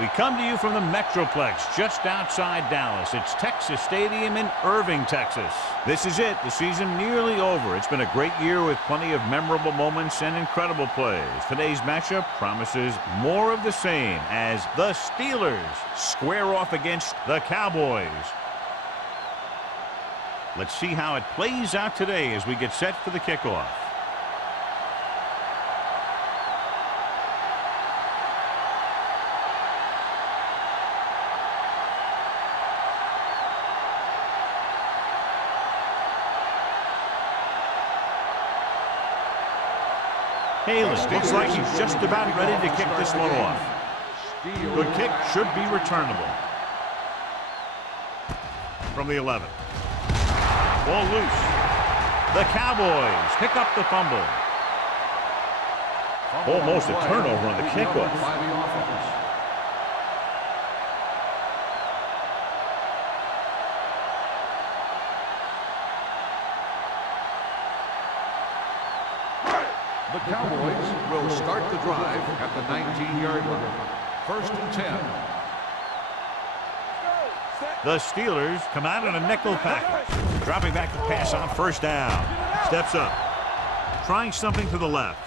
We come to you from the Metroplex just outside Dallas. It's Texas Stadium in Irving, Texas. This is it. The season nearly over. It's been a great year with plenty of memorable moments and incredible plays. Today's matchup promises more of the same as the Steelers square off against the Cowboys. Let's see how it plays out today as we get set for the kickoff. Haley looks like he's just about ready to kick this one off. Good kick, should be returnable. From the 11. Ball loose. The Cowboys pick up the fumble. Almost a turnover on the kickoff. The Cowboys will start the drive at the 19-yard line. 1st and 10. The Steelers come out in a nickel package. Dropping back to pass on 1st down. Steps up. Trying something to the left.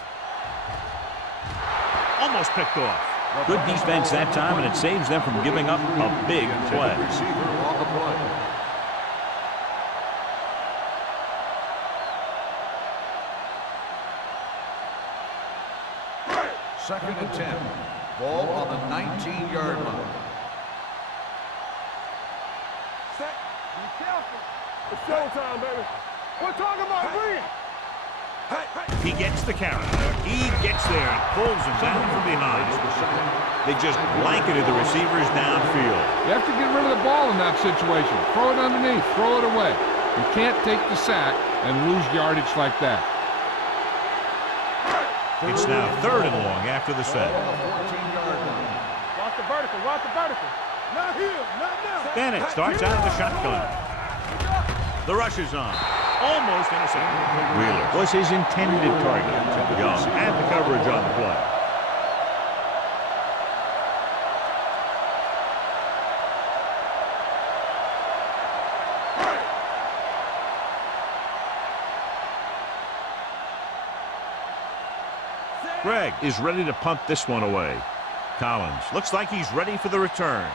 Almost picked off. Good defense that time, and it saves them from giving up a big play. Receiver on the play. 2nd and 10. Ball on the 19-yard line. Set. Be careful. It's showtime, baby. We're talking about bringing. He gets the carry. He gets there and pulls him down from behind. They just blanketed the receivers downfield. You have to get rid of the ball in that situation. Throw it underneath. Throw it away. You can't take the sack and lose yardage like that. It's now 3rd and long after the set. Watch the vertical. Watch the vertical. Not here. Not now. Bennett starts out of the shotgun. The rush is on. Almost intercepted. Wheeler was his intended target. Young had the coverage on the play. Greg is ready to punt this one away. Collins looks like he's ready for the return.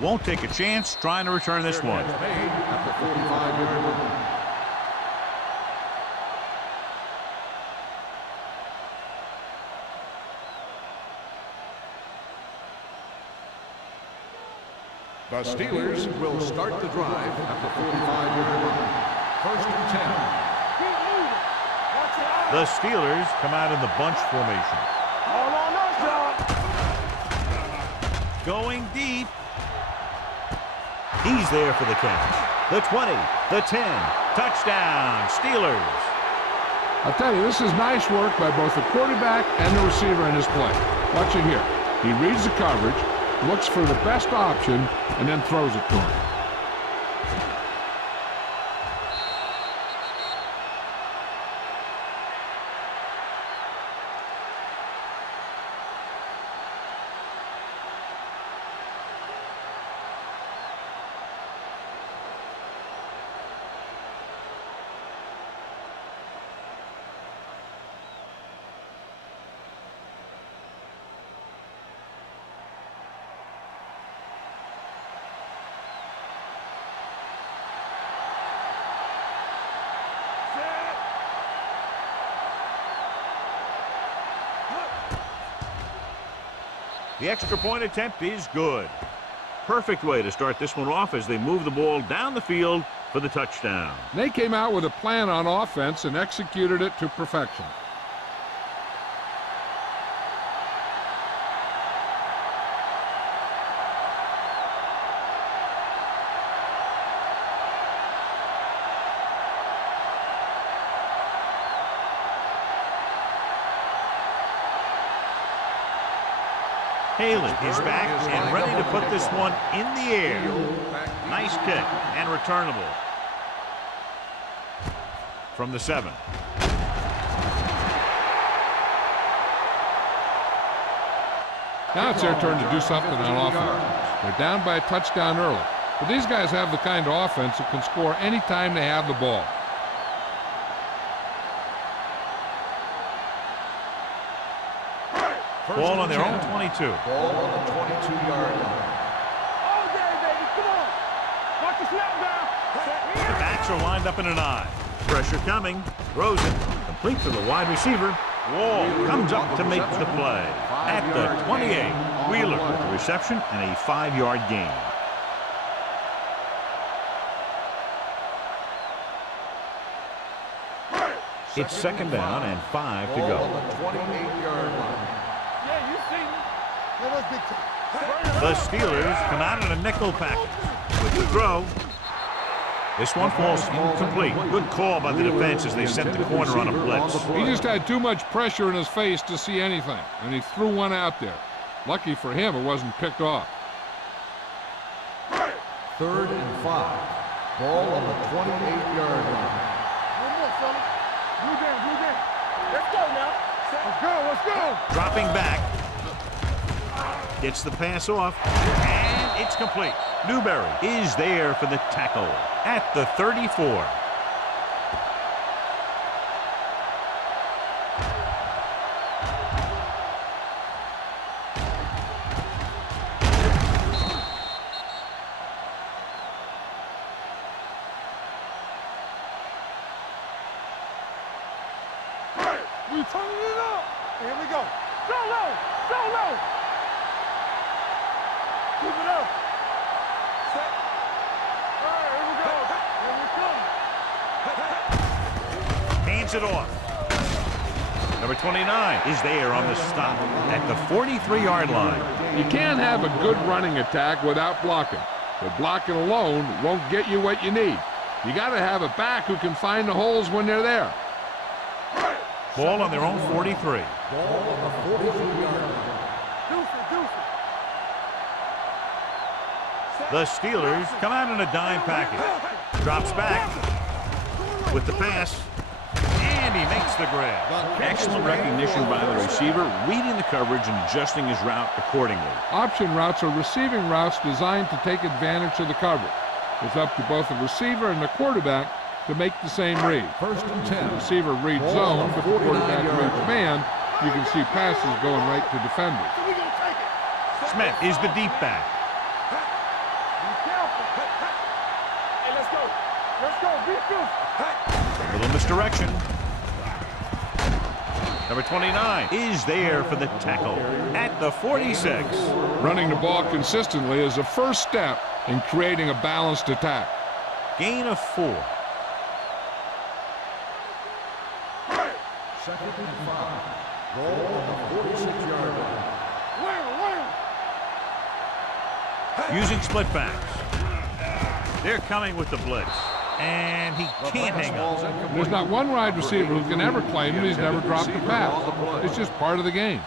Won't take a chance trying to return this one. At the 45-yard line. The Steelers will start the drive at the 45-yard line. 1st and 10. The Steelers come out in the bunch formation. All on us, y'all. Going deep. He's there for the catch. The 20, the 10, touchdown, Steelers. I'll tell you, this is nice work by both the quarterback and the receiver in his play. Watch it here. He reads the coverage, looks for the best option, and then throws it to him. The extra point attempt is good. Perfect way to start this one off as they move the ball down the field for the touchdown. They came out with a plan on offense and executed it to perfection. Haley is back and ready to put this one in the air. Nice kick and returnable. From the 7. Now it's their turn to do something on offense. They're down by a touchdown early. But these guys have the kind of offense that can score anytime they have the ball. Ball on their own 22. Ball on the 22-yard line. All day, baby. Come on. Watch the snap down. The backs are lined up in an I. Pressure coming. Throws it. Complete to the wide receiver. Wall comes up to make the play. At the 28, Wheeler with the reception and a 5-yard gain. It's second down and 5 to Ball go. on the 28-yard line. Yeah, you see me. The Steelers come out in a nickel package with the throw. This one falls incomplete. Good call by the defense as they sent the corner on a blitz. He just had too much pressure in his face to see anything, and he threw one out there. Lucky for him, it wasn't picked off. 3rd and 5. Ball on the 28-yard line. One more, fella. Blue game. Let's go now. Let's go. Dropping back. Gets the pass off. And it's complete. Newberry is there for the tackle at the 34. We turning it up. Here we go. Go low. Keep it up. Set. All right, here we go. Here we come. Hands it off. Number 29 is there on the stop at the 43-yard line. You can't have a good running attack without blocking. But blocking alone won't get you what you need. You got to have a back who can find the holes when they're there. Ball on their own 43. Ball on the 43-yard line. Deuce it. The Steelers come out in a dime package. Drops back with the pass. And he makes the grab. Excellent recognition by the receiver, reading the coverage and adjusting his route accordingly. Option routes are receiving routes designed to take advantage of the coverage. It's up to both the receiver and the quarterback to make the same read. 1st and If 10. the receiver reads zone, but the quarterback reads man, you can see passes going right to defenders. We gonna take it. Smith is the deep back. Be careful. Hey, let's go. Be careful. Little misdirection. Number 29 is there for the tackle at the 46. Running the ball consistently is the first step in creating a balanced attack. Gain of 4. 2nd and 5. Ball on the 46-yard line. Using split backs. They're coming with the blitz. And he can't hang up. There's not one wide receiver who can ever claim that he's never dropped a pass. It's just part of the game.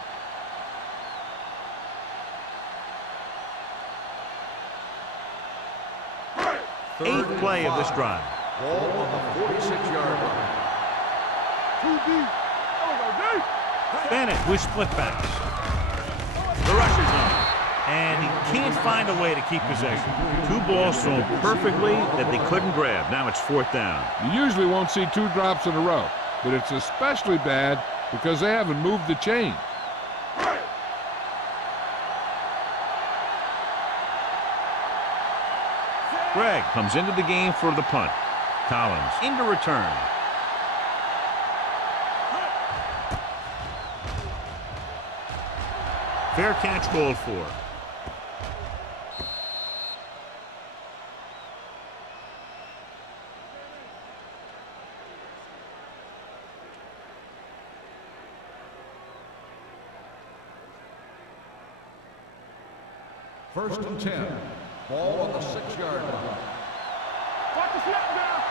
Eighth play of this drive. Ball on the 46-yard line. Too deep. Bennett with split backs. The rusher's on. And he can't find a way to keep possession. 2 balls thrown perfectly that they couldn't grab. Now it's 4th down. You usually won't see 2 drops in a row, but it's especially bad because they haven't moved the chain. Gregg comes into the game for the punt. Collins into return. Fair catch called for. First and 10. Ball on the 6-yard line. Watch the snap down.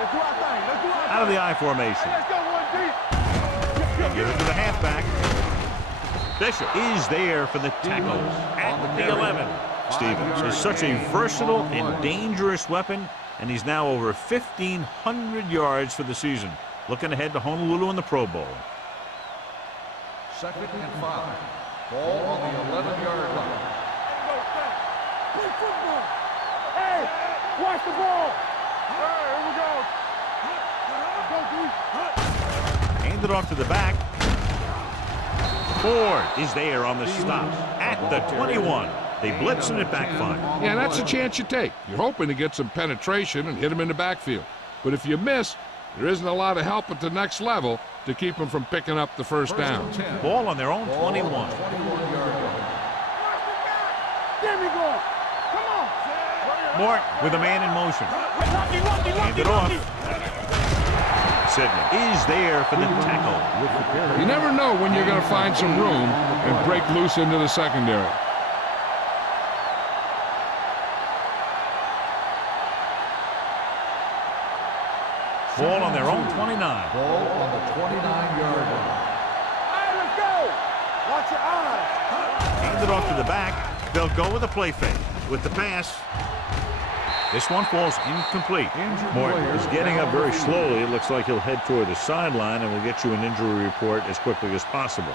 Let's do our thing. Out of the I formation. Let's go one deep. Give it to the halfback. Bishop is there for the tackle at the 11. Stevens is such a versatile and dangerous weapon, and he's now over 1,500 yards for the season. Looking ahead to Honolulu in the Pro Bowl. 2nd and 5. Ball on the 11-yard line. Play football. Hey, watch the ball. Hey, here we go. Hand it off to the back. Ford is there on the stop at the 21. They blitz and it backfires. Yeah, that's a chance you take. You're hoping to get some penetration and hit him in the backfield. But if you miss, there isn't a lot of help at the next level to keep them from picking up the first down. Ball on their own 21. There we go. Come on. Mort with a man in motion. Hand it off. Sidney is there for the tackle. You never know when you're going to find some room and break loose into the secondary. Ball on their own 29. Ball on the 29-yard line. All right, let's go. Watch your eyes. Hand it off to the back. They'll go with a play fake. With the pass. This one falls incomplete. Morton is getting up very slowly. It looks like he'll head toward the sideline, and we'll get you an injury report as quickly as possible.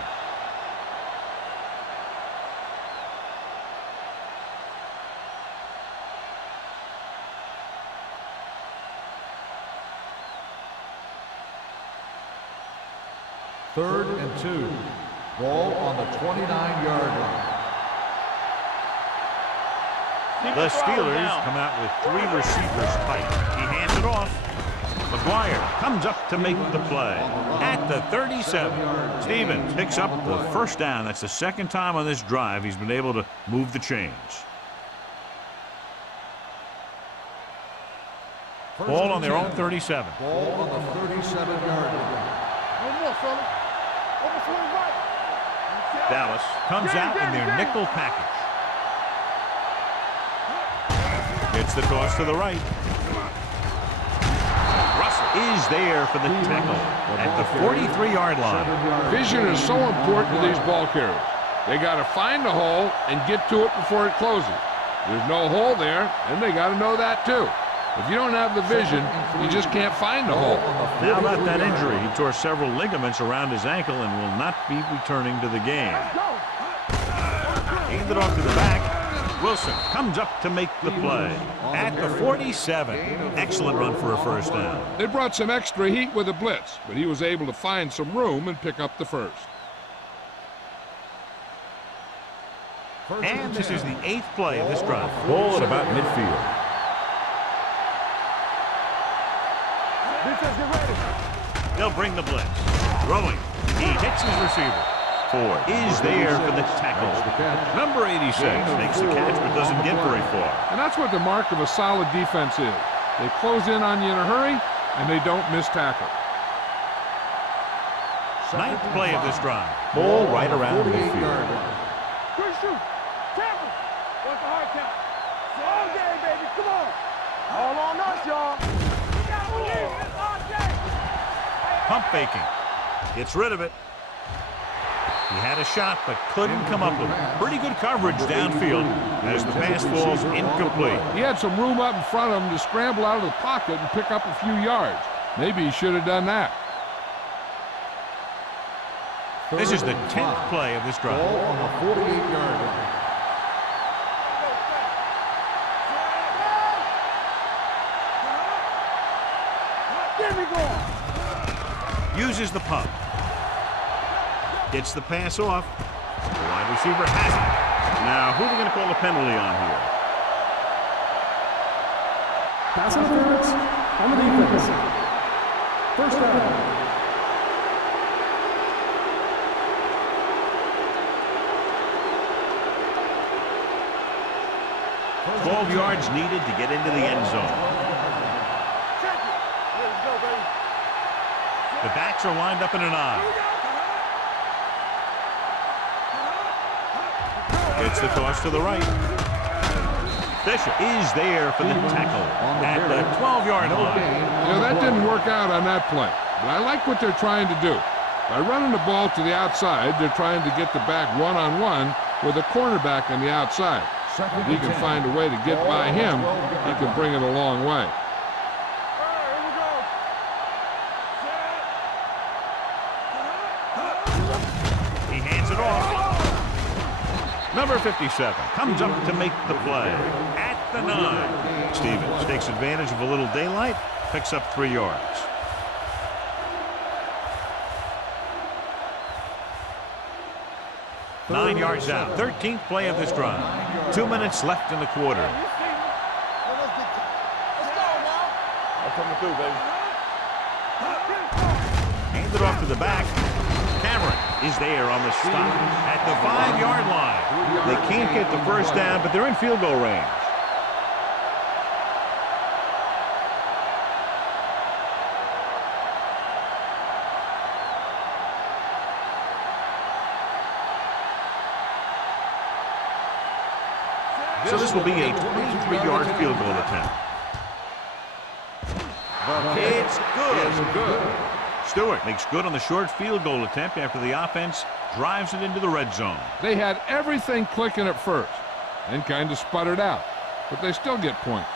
Third and 2. Ball on the 29-yard line. The Steelers come out with 3 receivers tight. He hands it off. McGuire comes up to make the play at the 37. Stevens picks up the first down. That's the second time on this drive he's been able to move the chains. Ball on their own 37. Ball on the 37-yard line. One more, fella. Over swing right. Dallas comes out in their nickel package. It's the toss to the right. Russell is there for the tackle at the 43-yard line. Vision is so important to these ball carriers. They got to find the hole and get to it before it closes. There's no hole there, and they got to know that too. If you don't have the vision, you just can't find the hole. Now about that injury, he tore several ligaments around his ankle and will not be returning to the game. Hand it off to the back. Wilson comes up to make the play at the 47. Excellent run for a first down. They brought some extra heat with a blitz, but he was able to find some room and pick up the first. And this is the 8th play of this drive. Ball at about midfield. Defense, get ready. They'll bring the blitz. Throwing. He hits his receiver. Ford is there for the tackle. Number 86 makes the catch but doesn't get very far. And that's what the mark of a solid defense is. They close in on you in a hurry, and they don't miss tackle. 9th play of this drive. Ball right around midfield. Good shoot. Tackle. What's the hard count? All day, baby. Come on. All on us, y'all. We got to believe it's all day. Pump faking. Gets rid of it. He had a shot but couldn't come up with it. Pretty good coverage downfield as the pass falls incomplete. He had some room up in front of him to scramble out of the pocket and pick up a few yards. Maybe he should have done that. This is the 10th play of this drive. Ball on the 48-yard line. There we go. Uses the pump. Gets the pass off. The wide receiver has it. Now, who are they going to call the penalty on here? Pass interference on the defense. First down. 12 yards needed to get into the end zone. Check it. Let's go, baby. The backs are lined up in an I. It's the toss to the right. Bishop is there for the tackle at the 12-yard line. You know, that didn't work out on that play, but I like what they're trying to do. By running the ball to the outside, they're trying to get the back one-on-one with a cornerback on the outside. If he can find a way to get by him, he can bring it a long way. He hands it off. Number 57 comes up to make the play at the 9. Stevens takes advantage of a little daylight, picks up 3 yards. Nine yards out. 13th play of this drive. 2 minutes left in the quarter. Let's go, now. I'm coming through, baby. Hand it off to the back. Cameron is there on the stop at the 5-yard line. They can't get the first down, but they're in field goal range. So this will be a 23-yard field goal attempt. It's good. Stewart makes good on the short field goal attempt after the offense drives it into the red zone. They had everything clicking at first and kind of sputtered out, but they still get points.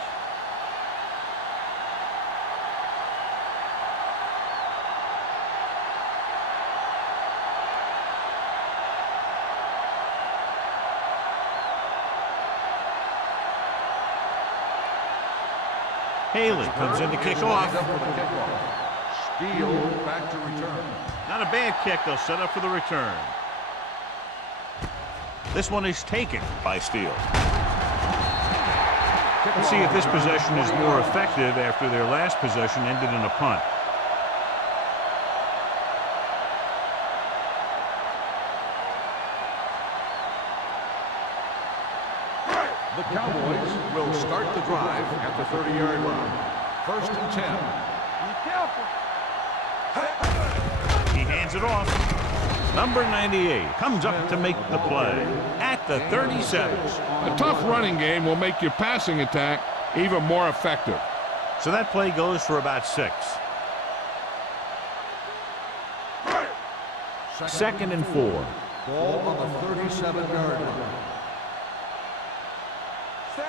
Haley comes in to kick off. Steele back to return. Not a bad kick. They'll set up for the return. This one is taken by Steele. Let's see if this possession is more effective after their last possession ended in a punt. The Cowboys will start the drive at the 30-yard line. 1st and 10. Be careful. He hands it off. Number 98 comes up to make the play at the 37. A tough running game will make your passing attack even more effective. So that play goes for about 6. 2nd and 4. Ball on the 37-yard line.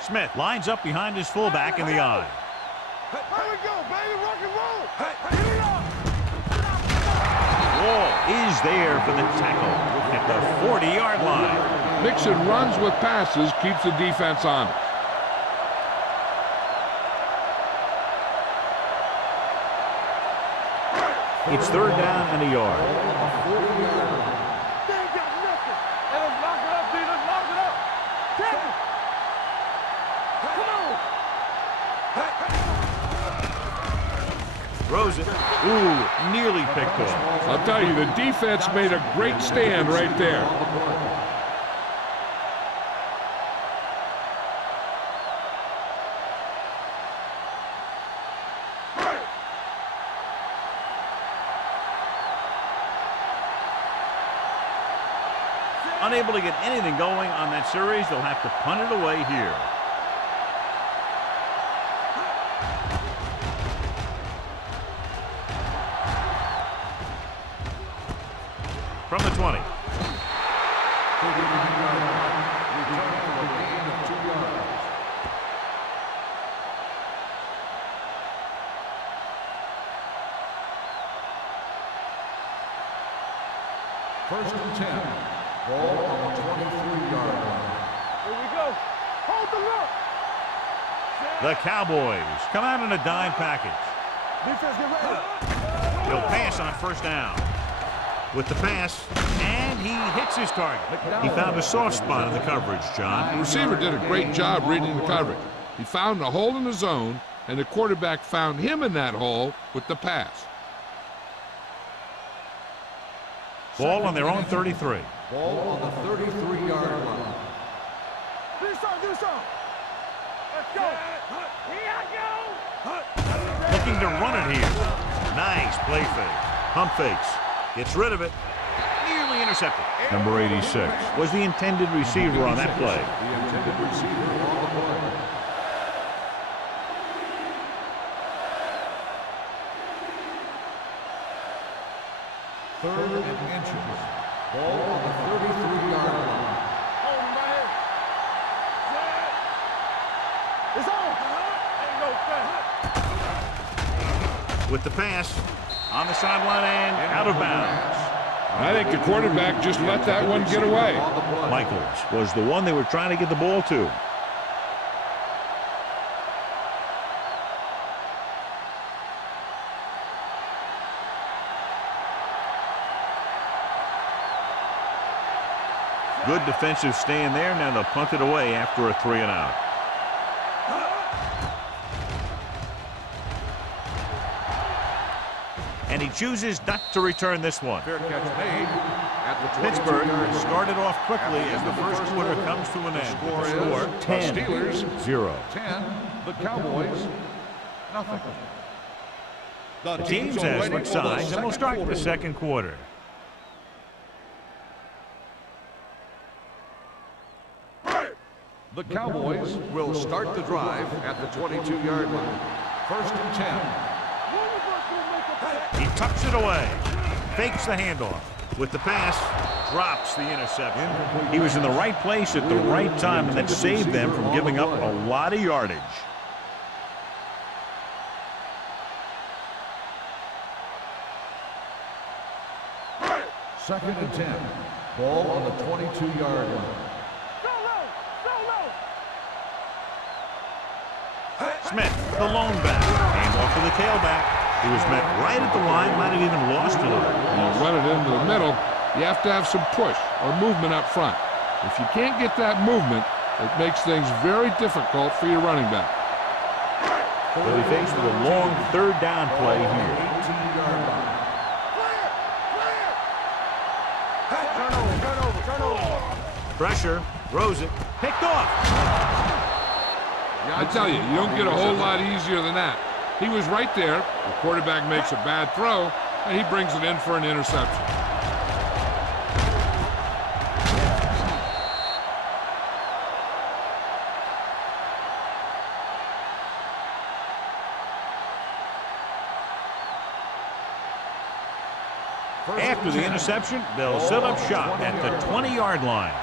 Smith lines up behind his fullback in the eye. Here we go, baby. Rock and roll. Get it up. Wall is there for the tackle at the 40-yard line. Mixing runs with passes keeps the defense honest. It's 3rd down and a yard. They ain't got nothing. Let us lock it up, D. Let's lock it up. Take it. Come on. Throws it. Ooh, nearly picked off. I'll tell you, the defense made a great stand right there. Unable to get anything going on that series, they'll have to punt it away here. From the 20. First and 10. Ball on the 23-yard line. Here we go. Hold the look. The Cowboys come out in a dime package. Defense, get ready. He'll pass on 1st down. With the pass, and he hits his target. He found a soft spot in the coverage, John. The receiver did a great job reading the coverage. He found a hole in the zone, and the quarterback found him in that hole with the pass. Ball on their own 33. Ball on the 33-yard line. Do something, do something. Let's go. Here I go. Looking to run it here. Nice play fake. Pump fakes. Gets rid of it. Nearly intercepted. Number 86 was the intended receiver on that play. The intended receiver on the play. Third and inches. Ball on the 33-yard line. Hold him right here. It's on. Ain't no thing. With the pass on the sideline and out of bounds. I think the quarterback just let that one get away. Michaels was the one they were trying to get the ball to. Good defensive stand there. Now they'll punt it away after a 3-and-out. And he chooses not to return this one. Fair catch made at the Pittsburgh started off quickly as the first quarter comes to an end. Score is Score the 10, Steelers 0. 10, the Cowboys nothing. The teams have switched sides, and we'll start the second quarter. The Cowboys will start the drive at the 22-yard line. First and 10. He tucks it away, fakes the handoff. With the pass, drops the interception. He was in the right place at the right time, and that saved them from giving up a lot of yardage. Second and 10. Ball on the 22-yard line. Smith, the lone back, aimed off to the tailback. He was met right at the line, might have even lost a little. You run it into the middle, you have to have some push or movement up front. If you can't get that movement, it makes things very difficult for your running back. They'll be faced with a long third down play here. 18-yard line. Turn over. Pressure, throws it, picked off. I tell you, you don't get a whole lot easier than that. He was right there. The quarterback makes a bad throw, and he brings it in for an interception. After the interception, they'll set up shop at the 20-yard line.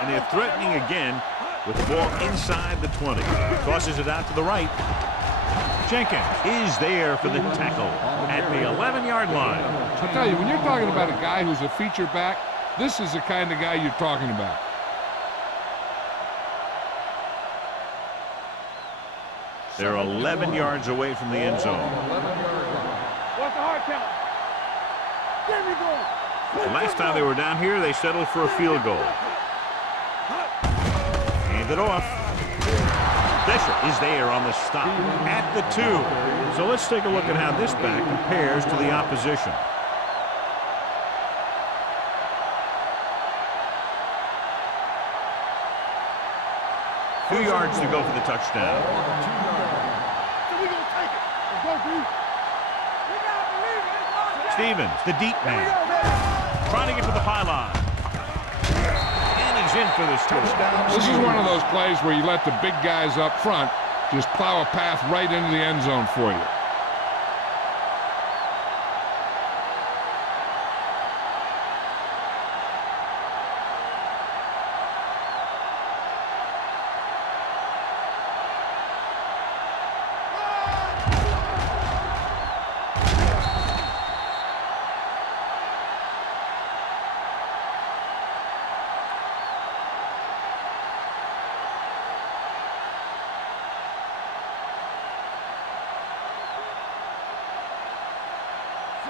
And they're threatening again with the ball inside the 20. Tosses it out to the right. Jenkins is there for the tackle at the 11-yard line. I'll tell you, when you're talking about a guy who's a feature back, this is the kind of guy you're talking about. They're 11 yards away from the end zone. 11-yard line. What's the hard count? There we go. The last time they were down here, they settled for a field goal. Hand it off. Bishop is there on the stop at the 2. So let's take a look at how this back compares to the opposition. Few yards to go for the touchdown. Stevens, the deep man, trying to get to the pylon. And he's in for this touchdown. This is one of those plays where you let the big guys up front just plow a path right into the end zone for you.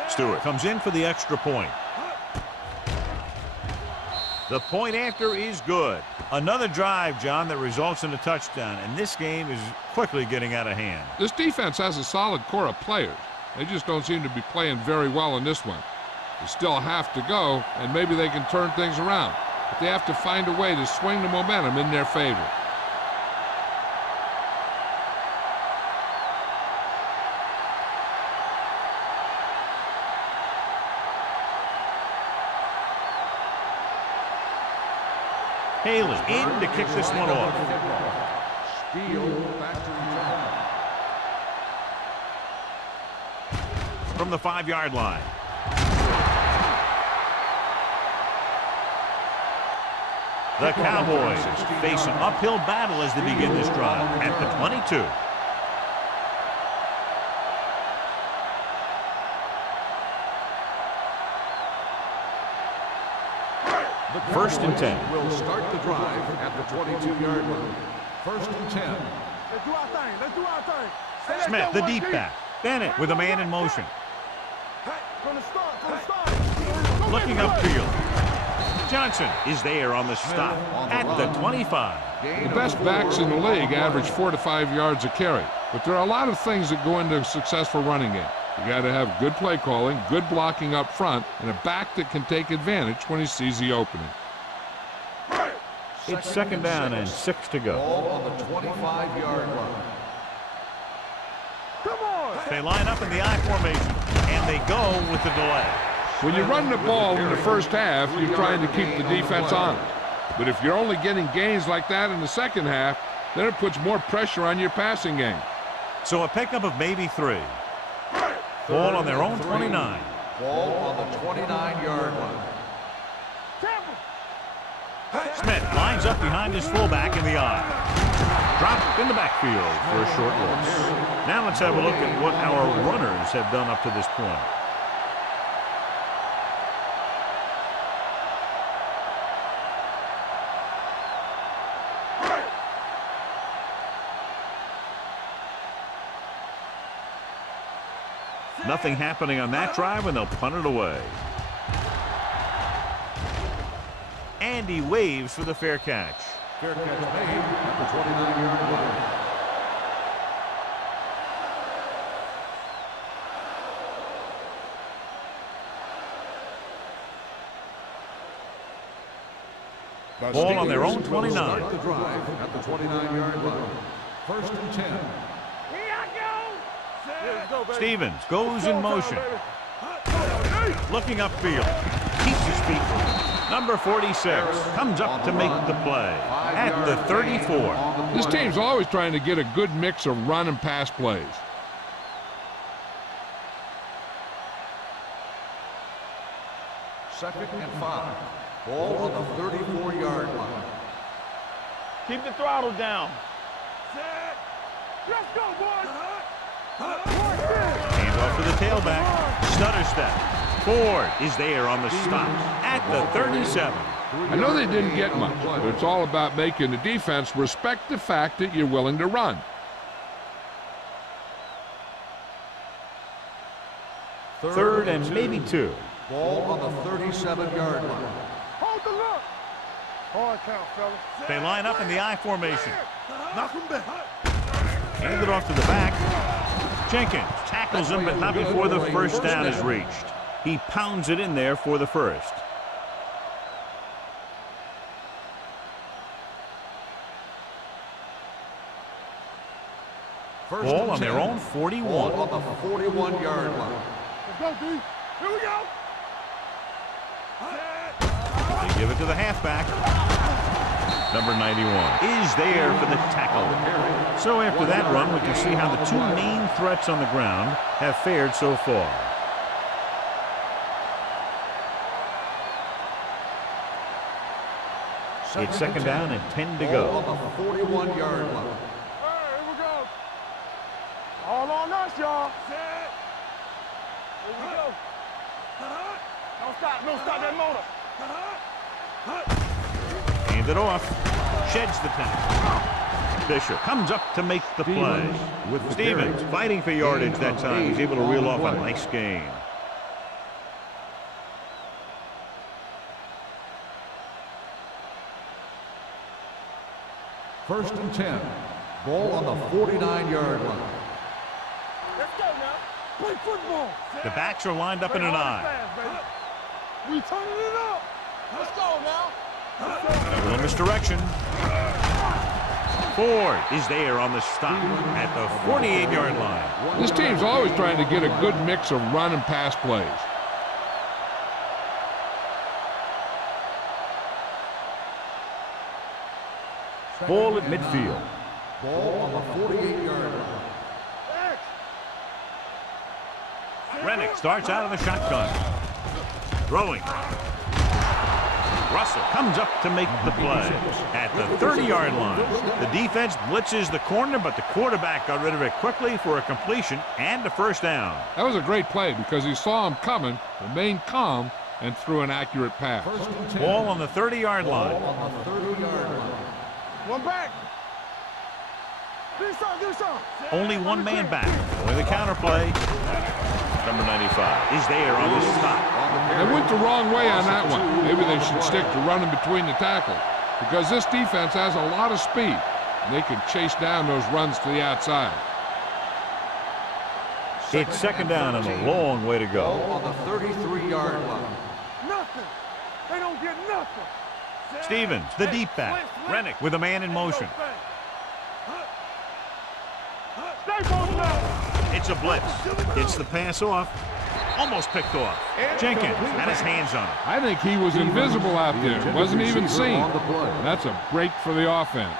Stewart comes in for the extra point. The point after is good. Another drive, John, that results in a touchdown, and this game is quickly getting out of hand. This defense has a solid core of players. They just don't seem to be playing very well in this one. They still have to go, and maybe they can turn things around. But they have to find a way to swing the momentum in their favor. Haley in to kick this one off. Steele back to return. From the 5-yard line. The Cowboys face an uphill battle as they begin this drive at the 22. First and 10. Will start the drive at the 22-yard line. First and 10. Let's do our thing. Let's do our thing. Let's Smith, go, the one deep deep. back. Bennett with a man in motion. Hey, from the start, from the start. Go Looking back to upfield. Johnson is there on the stop at the 25. The best backs in the league average 4 to 5 yards a carry. But there are a lot of things that go into a successful running game. You got to have good play calling, good blocking up front, and a back that can take advantage when he sees the opening. It's second down and 6 to go. Ball on the 25-yard line. Come on. They line up in the I formation, and they go with the delay. When you run the ball in the first half, you're trying to keep the defense on it. But if you're only getting gains like that in the second half, then it puts more pressure on your passing game. So a pickup of maybe 3. Ball on their own 29. Ball on the 29-yard line. Smith lines up behind his fullback in the I. Dropped in the backfield for a short loss. Now let's have a look at what our runners have done up to this point. Nothing happening on that drive, and they'll punt it away. And he waves for the fair catch. Fair catch made at the 29-yard line. Ball on their own Will 29. start the drive at the 29-yard line. First and 10. Here I go. Let's go, baby. Stevens goes in motion. Looking upfield. Keeps his feet moving. Number 46 comes up to make the play at the 34. This team's always trying to get a good mix of run and pass plays. Second and 5. Ball on the 34-yard line. Keep the throttle down. Set. Let's go, boys. Hands off to the tailback. Stutter step. Ford is there on the stop at the 37. I know they didn't get much, but it's all about making the defense respect the fact that you're willing to run. Third and maybe 2. Ball on the 37-yard line. Hold the look. Hard count, fellas. They line up in the I formation. Knock him back. Hand it off to the back. Jenkins tackles him, but not before the first down is reached. He pounds it in there for the first. Ball on their own 41. Ball on the 41-yard line. Let's go, D. Here we go. They give it to the halfback. Number 91 is there for the tackle. So after that run, we can see how the two main threats on the ground have fared so far. It's second down and 10 to Ball on go. the 41-yard line. Here we go. All on us, y'all. Set. Here we go. Don't stop that motor. Hand it off. Sheds the tackle. Fisher comes up to make the play. With Stevens fighting for yardage that time. He's able to reel off a nice gain. First and 10. Ball on the 49-yard line. Let's go now. Play football. The backs are lined up in an eye. We turning it up. Let's go now. A little misdirection. Ford is there on the stop at the 48-yard line. This team's always trying to get a good mix of run and pass plays. Ball at midfield. Ball on the 48-yard line. Rennick starts out of the shotgun. Throwing. Russell comes up to make the play at the 30-yard line. The defense blitzes the corner, but the quarterback got rid of it quickly for a completion and a first down. That was a great play because he saw him coming, remained calm, and threw an accurate pass. Ball on the 30-yard line. On the 30-yard line. One back. Do something. Only one man back. With a counter play. Number 95 is there on the stop. They went the wrong way on that one. Maybe they should stick to running between the tackles, because this defense has a lot of speed, and they can chase down those runs to the outside. It's second down and a long way to go. On the 33-yard line. Nothing. They don't get nothing. Stevens, the deep back. Rennick with a man in motion. Stay both now. It's a blitz. Gets the pass off. Almost picked off. Jenkins had his hands on it. I think he was invisible out there. Wasn't even seen. That's a break for the offense.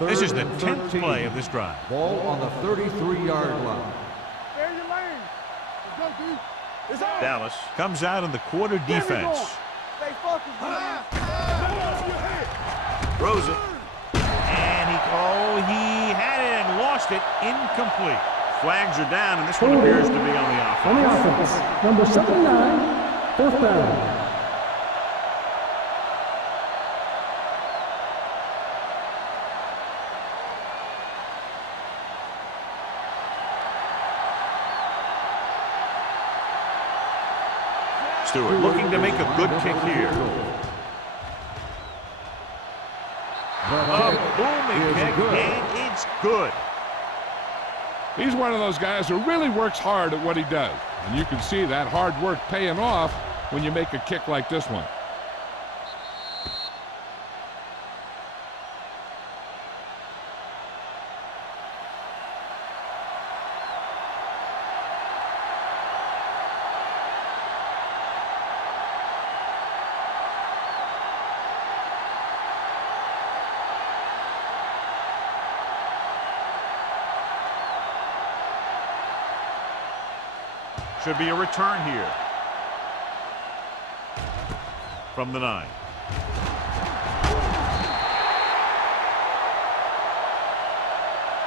This is the 10th play of this drive. Ball on the 33-yard line. Stay in your lane. Let's go, D. It's on. Dallas comes out in the quarter defense. Stay focused, man. Throws it. And he had it and lost it. Incomplete. Flags are down, and this one appears to be on the offense. On the offense, number 79, fourth down. Stewart looking to make a good kick here. A booming kick, and it's good. He's one of those guys who really works hard at what he does. And you can see that hard work paying off when you make a kick like this one. Should be a return here. From the 9.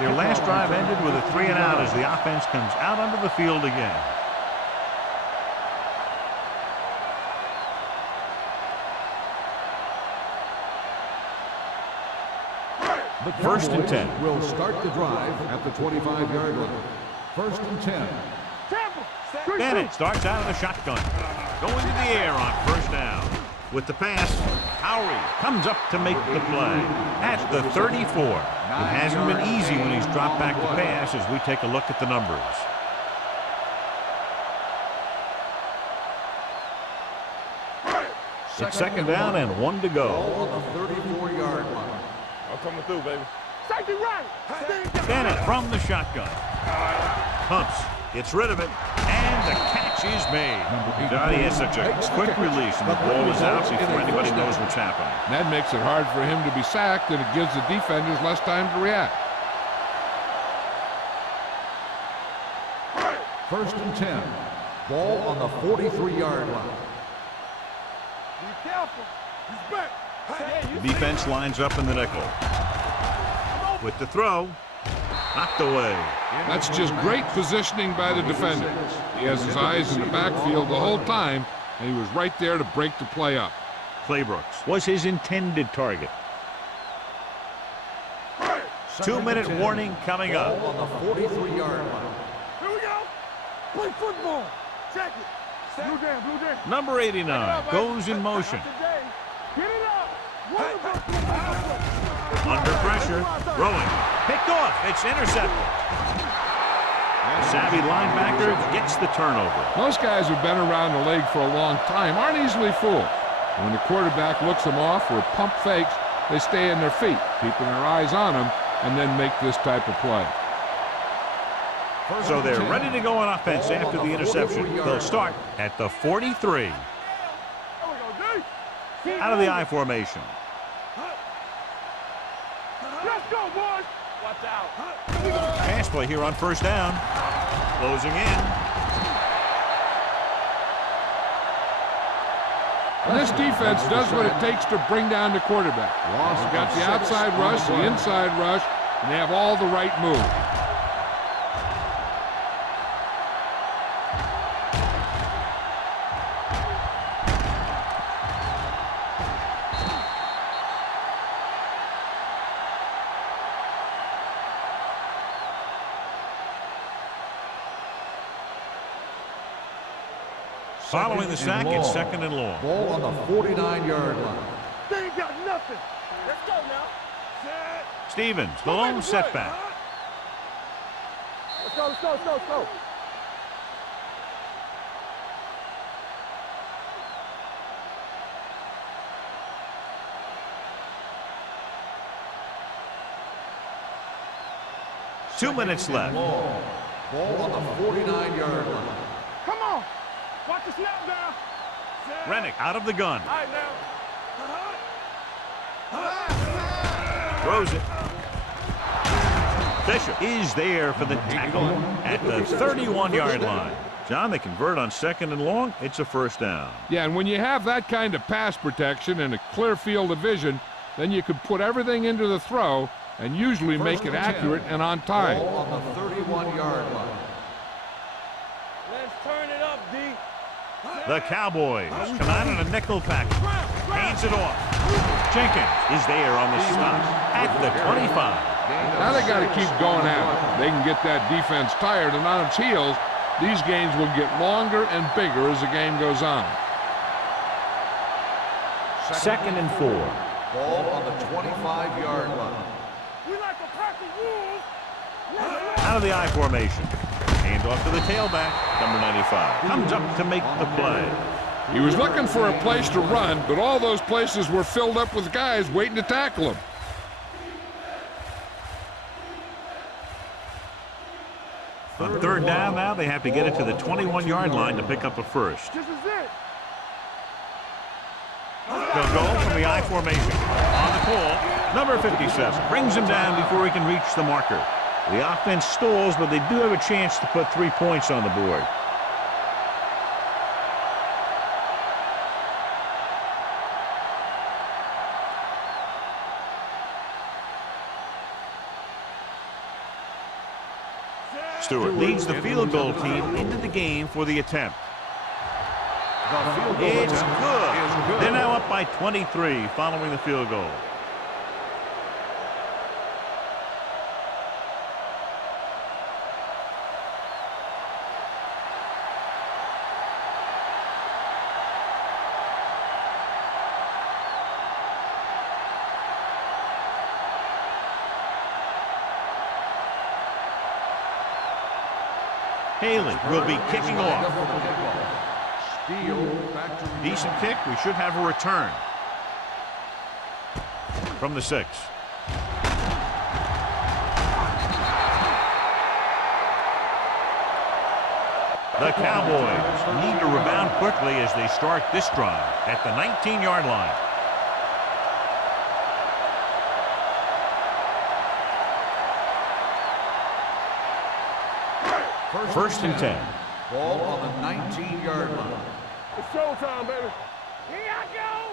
Their last drive ended with a 3-and-out as the offense comes out onto the field again. First and 10. Will start the drive at the 25-yard line. First and 10. Bennett starts out of the shotgun. Going to the air on first down. With the pass, Howery comes up to make the play. At the 34. It hasn't been easy when he's dropped back to pass as we take a look at the numbers. It's second down and 1 to go. On the 34-yard line. I'm coming through, baby. Safety right. Bennett from the shotgun. Pumps. Gets rid of it. And the catch is made. Johnny has such a quick release, and the ball is out before anybody knows what's happening. That makes it hard for him to be sacked, and it gives the defenders less time to react. First and 10. Ball on the 43-yard line. Be careful. He's back. The defense lines up in the nickel. With the throw, knocked away. That's just great positioning by the defender. He has his eyes in the backfield the whole time, and he was right there to break the play up. Claybrooks was his intended target. 2-minute warning coming up. Ball on the 43-yard line. Here we go. Play football. Check it. Blue jam. Number 89 goes in motion. Get it up. Under pressure, throwing. Picked off. It's intercepted. The savvy linebacker gets the turnover. Most guys who've been around the league for a long time aren't easily fooled. When the quarterback looks them off or pump fakes, they stay in their feet, keeping their eyes on them, and then make this type of play. So they're ready to go on offense after the interception. They'll start at the 43. Out of the I formation. Let's go, boys. Watch out. Pass play here on first down. Closing in. And this defense does what it takes to bring down the quarterback. They've got the outside rush, the inside rush, and they have all the right moves. Following the sack, it's 2nd and long. Ball on the 49-yard line. They ain't got nothing. Let's go now. Stevens, the lone setback. Let's go, let's go, let's go, let's go. Two minutes left. Ball on the 49-yard line. Come on. Watch the snap now. Rennick out of the gun. All right, now. Throws it. Bishop is there for the tackle at the 31-yard line. John, they convert on 2nd and long. It's a first down. Yeah, and when you have that kind of pass protection and a clear field of vision, then you can put everything into the throw and usually make it accurate and on time. Ball on the 31-yard line. Let's turn it up, D. The Cowboys come out in a nickel package. Hands it off. Jenkins is there on the stop at the 25. Now they got to keep going at it. They can get that defense tired and on its heels. These games will get longer and bigger as the game goes on. 2nd and 4. Ball on the 25-yard line. We like a pack of wolves. Out of the I formation. Hand off to the tailback, number 95. Comes up to make the play. He was looking for a place to run, but all those places were filled up with guys waiting to tackle him. On 3rd down now, they have to get it to the 21-yard line to pick up a first. This is it. They'll go from the I formation. On the call, number 57 brings him down before he can reach the marker. The offense stalls, but they do have a chance to put 3 points on the board. Stewart leads the field goal team into the game for the attempt. The field goal It's attempt good. is good. They're now up by 23 following the field goal. Haley will be kicking off. Decent kick. We should have a return from the 6. The Cowboys need to rebound quickly as they start this drive at the 19-yard line. First and 10. Ball on the 19-yard line. It's showtime, baby. Here I go.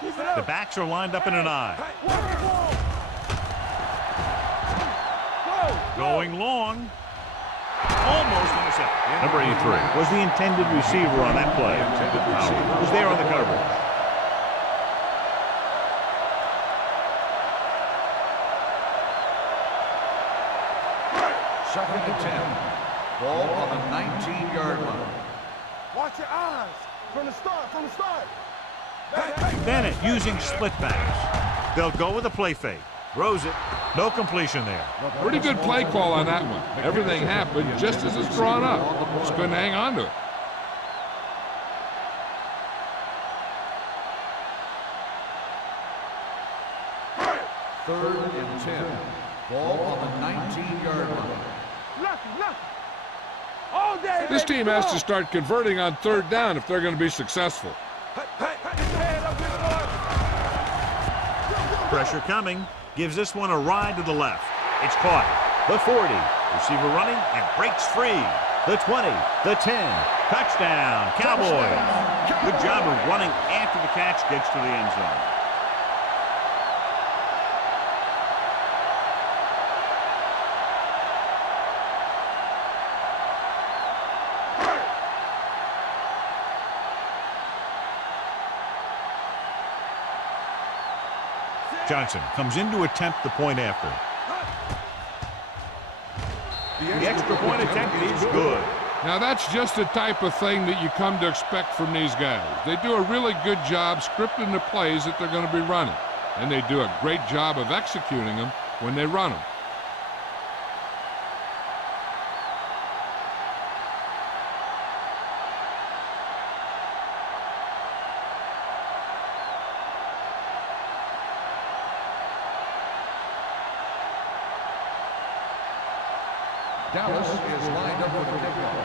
Keep it up. The backs are lined up in an I. Going long. Almost intercepted. Number 83 was the intended receiver on that play. Howard was there on the coverage. Second and 10. Ball on the 19-yard line. Watch your eyes. From the start, from the start. Bennett using split backs. They'll go with a play fake. Throws it. No completion there. Pretty good play call on that one. Everything happened just as it's drawn up. Just couldn't hang on to it. Third and 10. Ball on the 19-yard line. Lucky. All day, This baby. team has to start converting on 3rd down if they're going to be successful. Head up, big boy. Pressure coming. Gives this one a ride to the left. It's caught. The 40. Receiver running and breaks free. The 20. The 10. Touchdown. Cowboys. Good job of running after the catch gets to the end zone. Johnson comes in to attempt the point after. The extra point attempt is good. Now that's just the type of thing that you come to expect from these guys. They do a really good job scripting the plays that they're going to be running, and they do a great job of executing them when they run them. Dallas is lined up with the kickoff.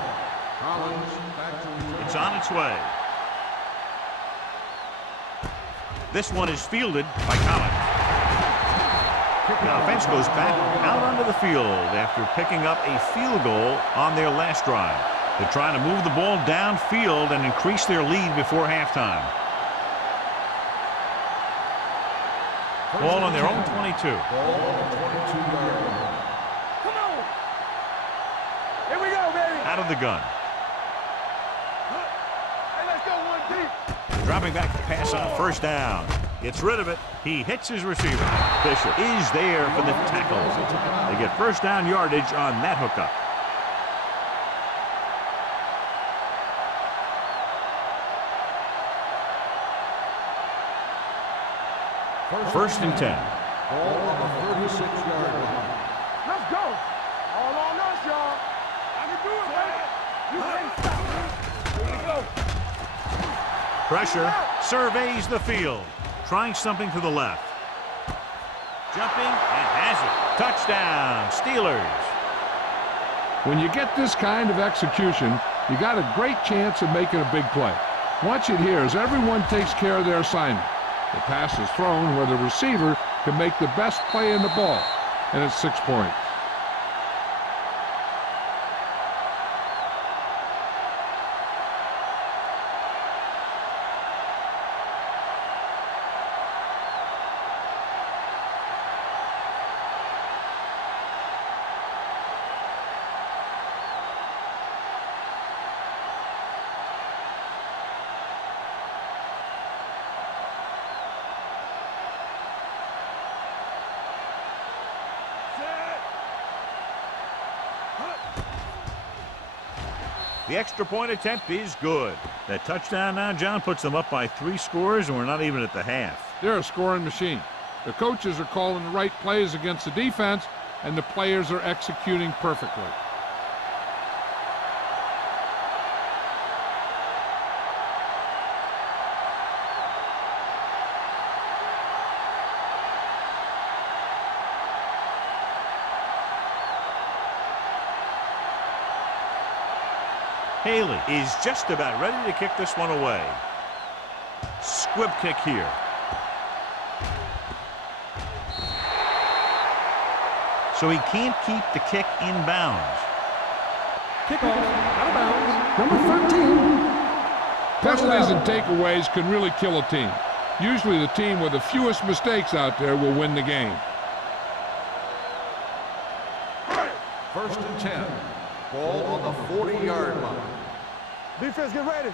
Collins back to return. It's on its way. This one is fielded by Collins. The offense goes back out onto the field after picking up a field goal on their last drive. They're trying to move the ball downfield and increase their lead before halftime. Ball on their own 22. Ball on the 22-yard line. Come on. Here we go, baby. Out of the gun. Hey, let's go one deep. Dropping back to pass on first down. Gets rid of it. He hits his receiver. Bishop is there for the tackle. They get first down yardage on that hookup. First and 10. Ball on the 36-yard line. Let's go. All on us, y'all. I can do it, baby. You can't stop me. Here we go. Pressure surveys the field. Trying something to the left. Jumping and has it. Touchdown, Steelers. When you get this kind of execution, you got a great chance of making a big play. Watch it here as everyone takes care of their assignment. The pass is thrown where the receiver can make the best play in the ball, and it's 6 points. The extra point attempt is good. That touchdown now, John, puts them up by 3 scores, and we're not even at the half. They're a scoring machine. The coaches are calling the right plays against the defense, and the players are executing perfectly. Haley is just about ready to kick this one away. Squib kick here. So he can't keep the kick in bounds. Kickoff, out of bounds, number 13. Penalties and takeaways can really kill a team. Usually the team with the fewest mistakes out there will win the game. First and 10. Ball on the 40-yard line. Defense, get ready.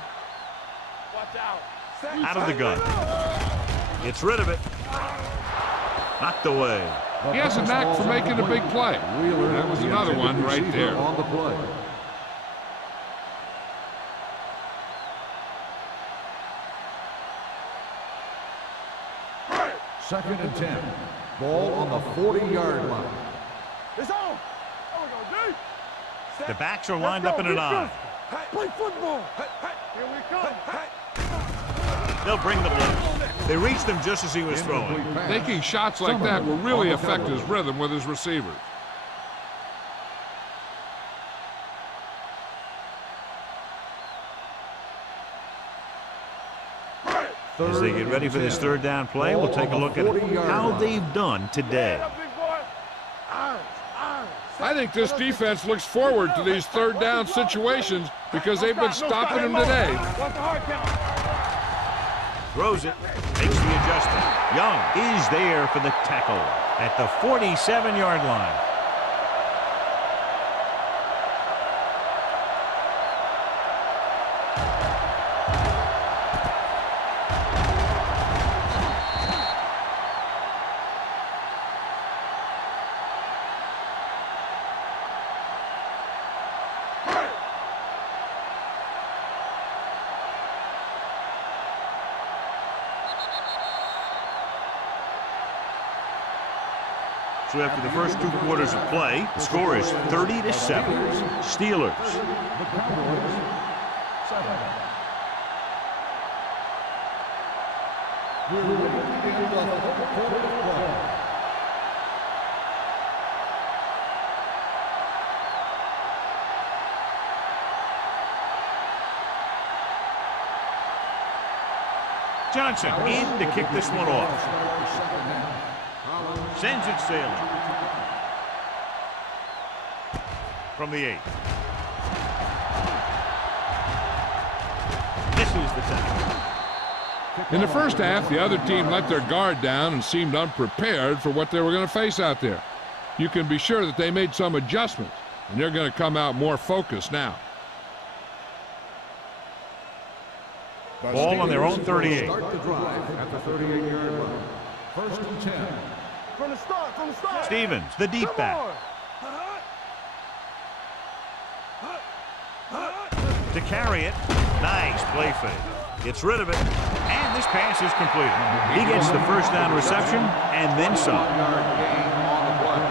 Watch out. Out of the gun. Gets rid of it. Knocked away. He has a knack for making a big play. That was another one right there. On the play. Second and 10. Ball on the 40-yard line. It's on. Oh, we go deep. The backs are lined up in an I. Play football. Here we come. They'll bring the blitz. They reached him just as he was throwing. Taking shots like that will really affect his rhythm with his receivers. As they get ready for this third down play, we'll take a look at how they've done today. I think this defense looks forward to these third down situations because they've been stopping them today. Throws it, makes the adjustment. Young is there for the tackle at the 47-yard line. So after the first 2 quarters of play, the score is 30-7. Steelers. The Cowboys, 7. We're ready to begin the fourth quarter of play. Johnson in to kick this one off. Sends it sailing. From the 8. This is the tackle. In the first half, the other team let their guard down and seemed unprepared for what they were going to face out there. You can be sure that they made some adjustments, and they're going to come out more focused now. Ball on their own 38. Start the drive at the 38-yard line. 1st and 10. From the start. Stevens, the deep back. To carry it. Nice play fake. Gets rid of it. And this pass is completed. He gets the first down reception and then some. 1-yard gain on the play.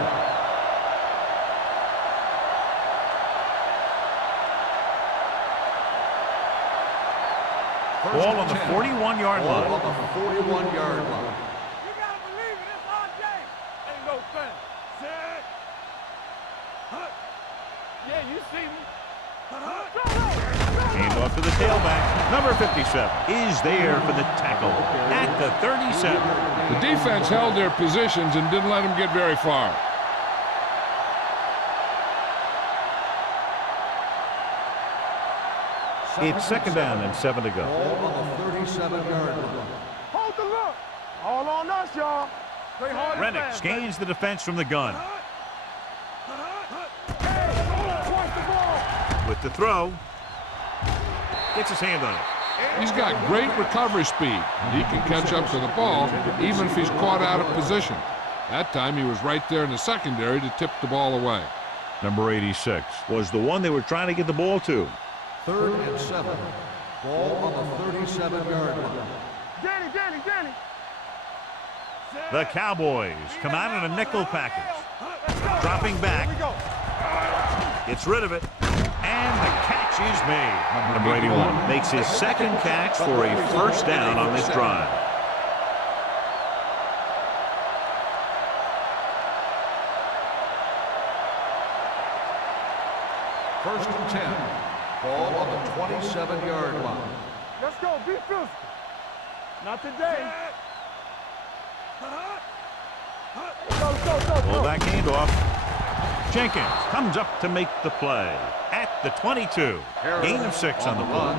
Ball on the 41-yard line. Ball on the 41-yard line. You gotta believe it. It's our day. Ain't no thing. Set. Yeah, you see me. Hand off to the tailback. Number 57 is there for the tackle at the 37. The defense held their positions and didn't let them get very far. It's 2nd down and 7 to go. Ball on the 37-yard line. Hold the look. All on us, y'all. Play hard and Rennick fast, scans the defense from the gun. Watch the ball. With the throw. Gets his hand on it. He's got great recovery speed. He can catch up to the ball even if he's caught out of position. That time he was right there in the secondary to tip the ball away. Number 86 was the one they were trying to get the ball to. 3rd and 7. Ball on the 37-yard line. Danny. The Cowboys come out in a nickel package. Dropping back. Gets rid of it. And the catch is made. Number 81 makes his 2nd catch for a 1st down on this drive. First and 10. Ball on the 27-yard line. Let's go. Be physical. Not today. Pull back handoff. Jenkins comes up to make the play at the 22. Gain of 6 on the play.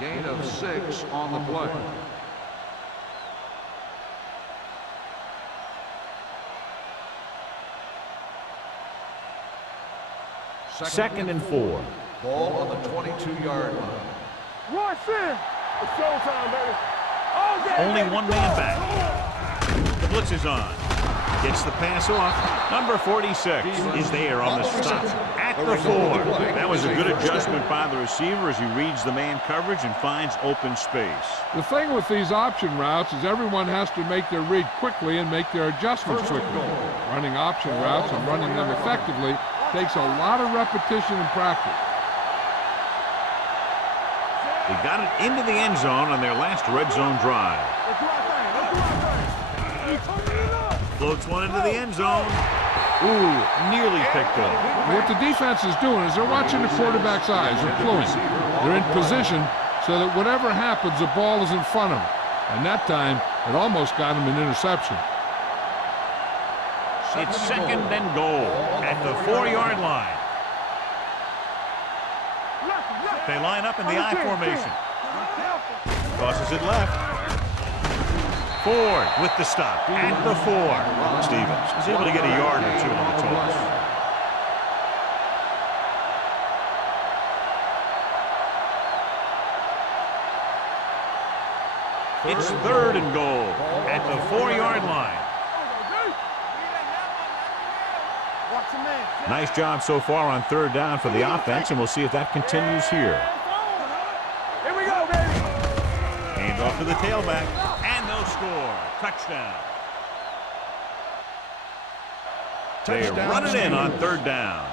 Gain of 6 on the play. Second and 4. Ball on the 22-yard line. Rush in. It's showtime, baby. All day, Only baby. one man back. The blitz is on. Gets the pass off. Number 46 is there on the stop at the 4. That was a good adjustment by the receiver as he reads the man coverage and finds open space. The thing with these option routes is everyone has to make their read quickly and make their adjustments quickly. Running option routes and running them effectively takes a lot of repetition and practice. They got it into the end zone on their last red zone drive. Let's do our thing. Floats one into the end zone. Ooh, nearly picked off. What the defense is doing is they're watching the quarterback's eyes. They're cluing. They're in position so that whatever happens, the ball is in front of them. And that time, it almost got him an interception. It's 2nd and goal at the 4-yard line. They line up in the I formation. Tosses it left. Ford with the stop at the 4. Stevens is able to get a yard or 2 on the toss. It's 3rd and goal at the 4-yard line. Nice job so far on 3rd down for the offense, and we'll see if that continues here. Here we go, baby. Hand off to the tailback, and they'll score. Touchdown. They Touchdown, run it in on Steelers. 3rd down.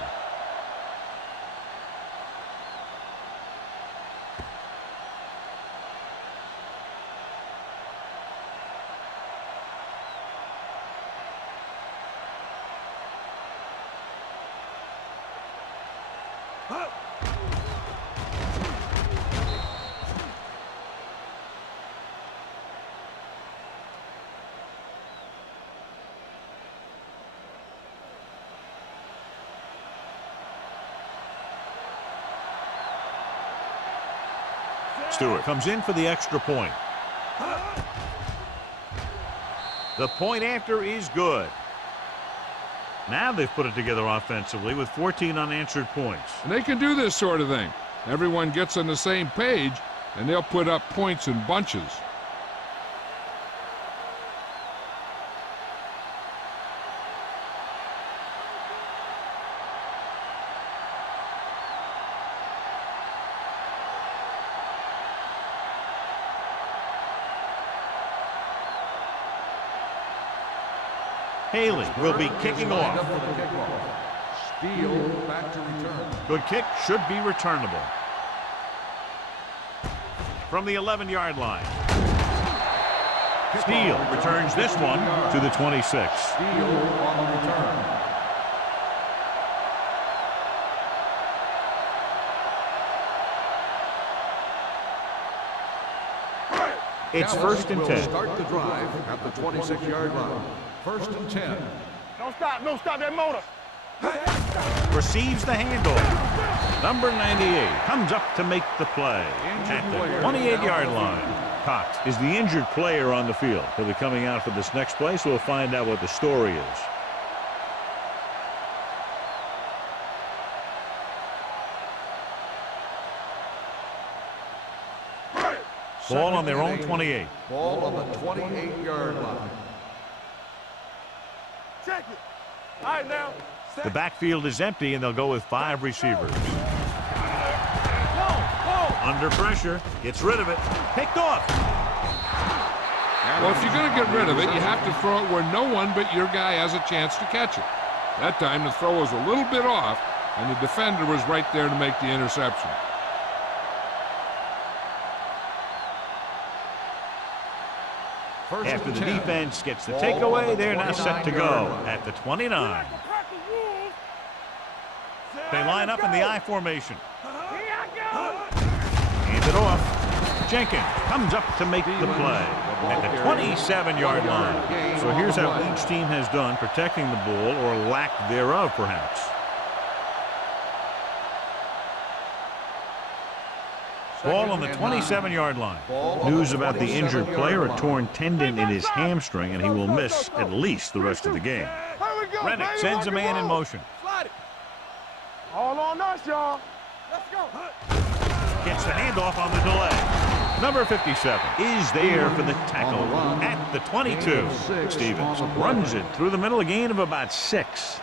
Stewart comes in for the extra point. The point after is good. Now they've put it together offensively with 14 unanswered points. And they can do this sort of thing. Everyone gets on the same page, and they'll put up points in bunches. Haley will be kicking Lined off. up for the kickoff. Steele back to return. Good kick, should be returnable. From the 11-yard line. Steele returns this one to the 26. Steele on the return. It's Dallas 1st and will 10. start the drive at the 26-yard line. 1st and 10. Don't stop that motor. Receives the handoff. Number 98 comes up to make the play at the 28-yard line. Cox is the injured player on the field. He'll be coming out for this next play, so we'll find out what the story is. Ball on their own 28. Ball on the 28-yard line. Check it. All right, now. The backfield is empty, and they'll go with 5 receivers. Under pressure, gets rid of it, picked off. Well, if you're going to get rid of it, you have to throw it where no one but your guy has a chance to catch it. That time, the throw was a little bit off, and the defender was right there to make the interception. After the defense gets the takeaway, they're now set to go at the 29. They line up in the I formation. Hands it off. Jenkins comes up to make the play at the 27-yard line. So here's how each team has done protecting the ball, or lack thereof, perhaps. Ball on the 27-yard line. News about the injured player, a torn tendon in his hamstring, and he will miss at least the rest of the game. Reddick sends a man in motion. All on us, y'all. Let's go. Gets the handoff on the delay. Number 57 is there for the tackle at the 22. Stevens runs it through the middle, a gain of about 6.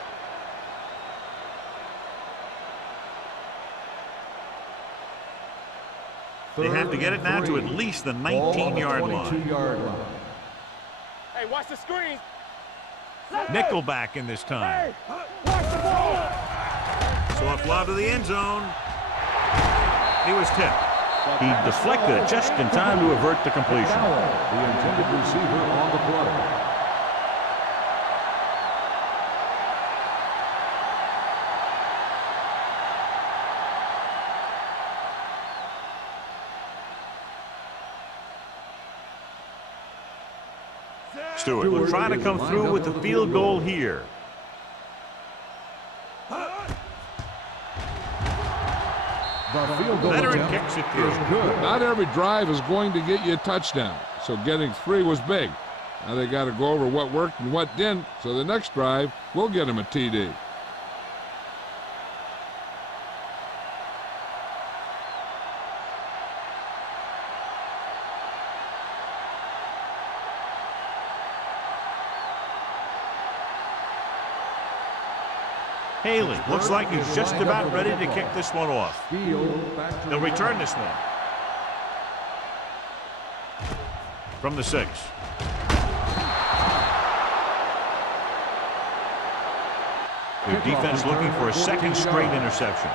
They have to get it now to at least the 19-yard line. Hey, watch the screen. Nickelback in this time. Watch the ball. Soft lob to the end zone. He was tipped. He deflected it just in time to avert the completion. The intended receiver on the play. Stewart will try to come through with the field goal here. Veteran kicks it through. Not every drive is going to get you a touchdown, so getting 3 was big. Now they got to go over what worked and what didn't, so the next drive will get him a TD. Haley looks like he's just about ready to kick this one off. He'll return this one. From the 6. Their defense looking for a second straight interception.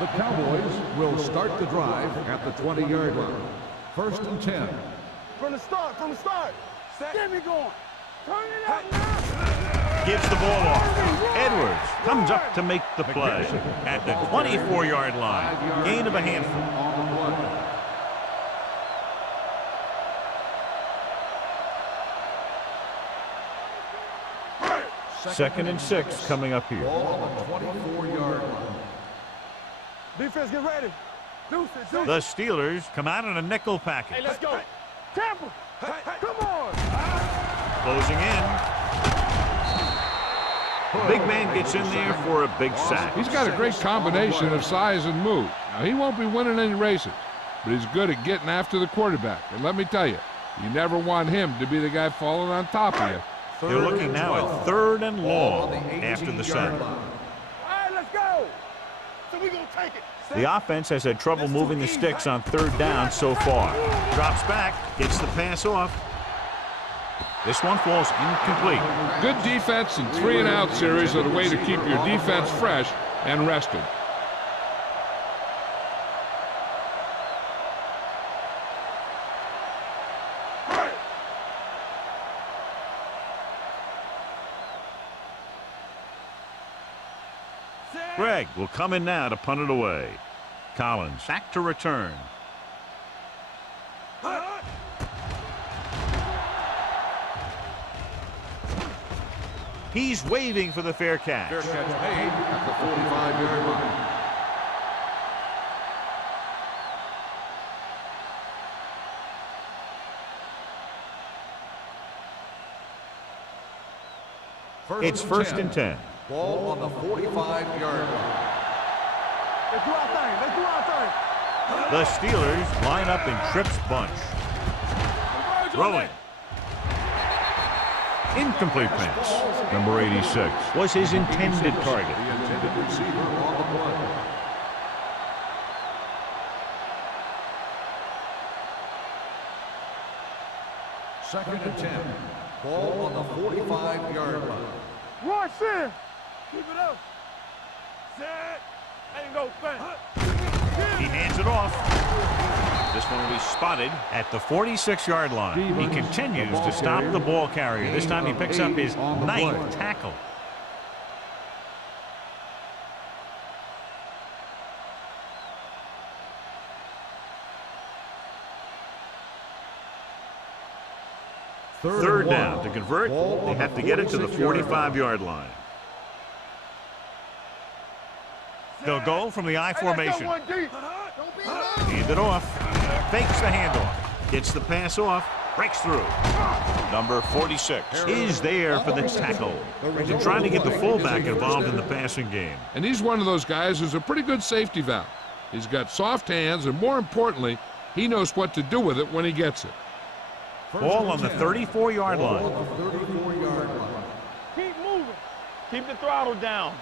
The Cowboys will start the drive at the 20-yard line. 1st and 10. From the start. Get me going. Turn it up now. Gives the ball off. Edwards comes up to make the play at the 24-yard line. Gain of a handful. On the play. Second and 6 coming up here. Ball on the 24-yard line. Defense, get ready. Deuce it. The Steelers come out in a nickel package. Hey, let's go. Tampa. Come on. Closing in. Big man gets in there for a big sack. He's got a great combination of size and move. Now, he won't be winning any races, but he's good at getting after the quarterback. And let me tell you, you never want him to be the guy falling on top of you. They're looking now at 3rd and long after the sack. All right, let's go. So we're going to take it. The offense has had trouble moving the sticks on 3rd down so far. Drops back, gets the pass off. This one falls incomplete. Good defense and 3-and-out series are the way to keep your defense fresh and rested. Greg will come in now to punt it away. Collins back to return. He's waving for the fair catch. Fair catch made at the 45-yard line. It's 1st and 10. Ball on the 45-yard line. Let's do our thing. Let's do our thing. The Steelers line up in Tripp's bunch. Throwing. Incomplete pass. Number 86 was his intended target. The intended receiver on the play. Second and 10. Ball on the 45-yard line. One sin. Keep it up. Set. Ain't no thing. He hands it off. This one will be spotted at the 46-yard line. He continues to stop the ball carrier. This time he picks up his 9th tackle. Third down. To convert, they have to get it to the 45-yard line. They'll go from the I formation. Hand it off. Fakes the handoff. Gets the pass off. Breaks through. Number 46 is there for the tackle. They're trying to get the fullback involved in the passing game. And he's one of those guys who's a pretty good safety valve. He's got soft hands, and more importantly, he knows what to do with it when he gets it. Ball on the 34-yard line. Keep moving. Keep the throttle down.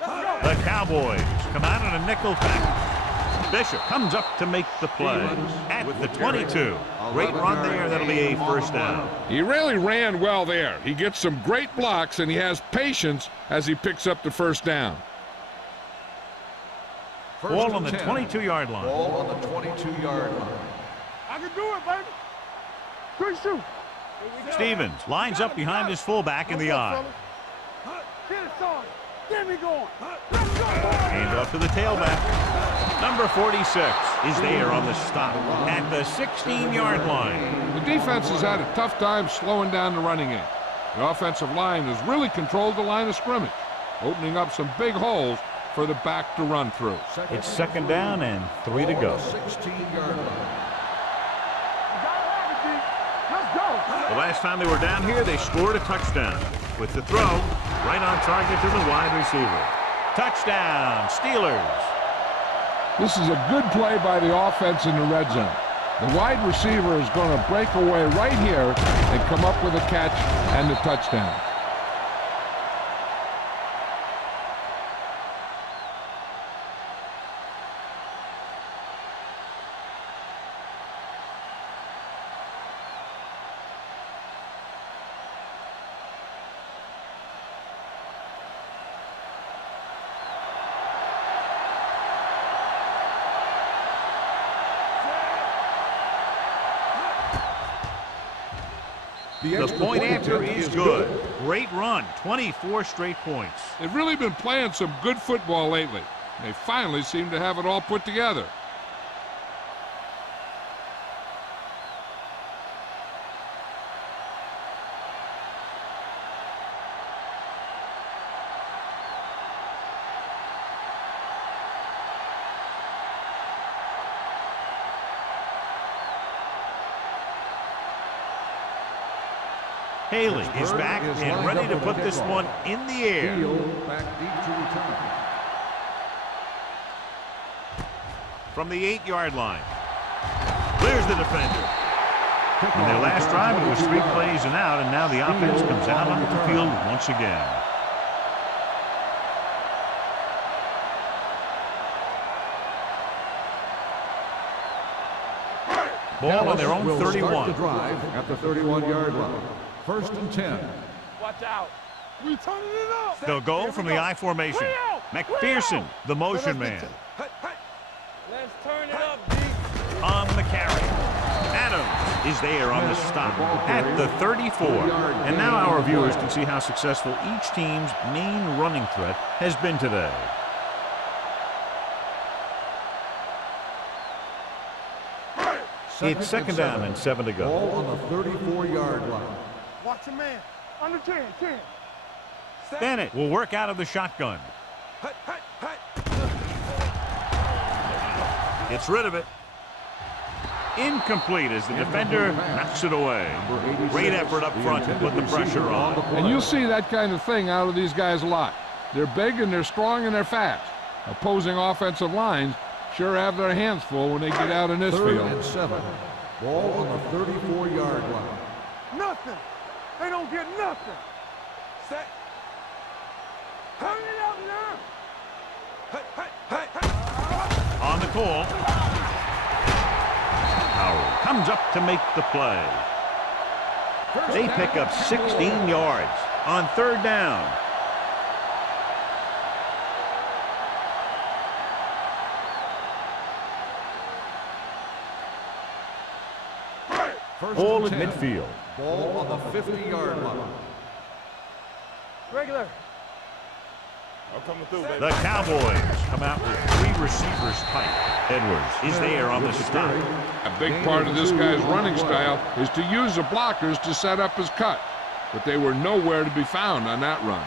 The Cowboys come out in a nickel package. Bishop comes up to make the play at the 22. Great run there. That'll be a first down. He really ran well there. He gets some great blocks, and he has patience as he picks up the first down. Ball on the 22-yard line. Ball on the 22-yard line. I can do it, baby. Quick shoot. Stevens lines up behind his fullback in the I. Get it, son. Get me going. Hand off to the tailback. Number 46 is there on the stop at the 16-yard line. The defense has had a tough time slowing down the running game. The offensive line has really controlled the line of scrimmage, opening up some big holes for the back to run through. It's second down and 3 to go. 16-yard line. Let's go. The last time they were down here, they scored a touchdown. With the throw, right on target to the wide receiver. Touchdown, Steelers. This is a good play by the offense in the red zone. The wide receiver is going to break away right here and come up with a catch and the touchdown. The point after is good. Great run, 24 straight points. They've really been playing some good football lately. They finally seem to have it all put together. Haley is back and ready to put this one in the air. Back deep to return. From the 8-yard line. Clears the defender. In their last drive, it was 3 plays and out, and now the offense comes out onto the field once again. Ball on their own 31. Start the drive at the 31-yard line. 1st and 10. Watch out. We turning it up. They'll go from the I formation. McPherson, the motion man. Let's turn it up, D. On the carry. Adams is there on the stop at the 34. And now our viewers can see how successful each team's main running threat has been today. It's 2nd down and 7 to go. Ball on the 34-yard line. Watch your man. Under 10. Bennett will work out of the shotgun. Gets rid of it. Incomplete as the defender knocks it away. Great effort up front to put the pressure on. And you'll see that kind of thing out of these guys a lot. They're big and they're strong and they're fast. Opposing offensive lines sure have their hands full when they get out in this 3rd field. and 7. Ball on the 34-yard line. Nothing. They don't get nothing. Set. Turn it up now. On the call. Howard comes up to make the play. They pick up 16 yards on 3rd down. Ball at midfield. Ball on the 50-yard line. Regular. The Cowboys come out with 3 receivers tight. Edwards is there on the stop. A big part of this guy's running style is to use the blockers to set up his cut. But they were nowhere to be found on that run.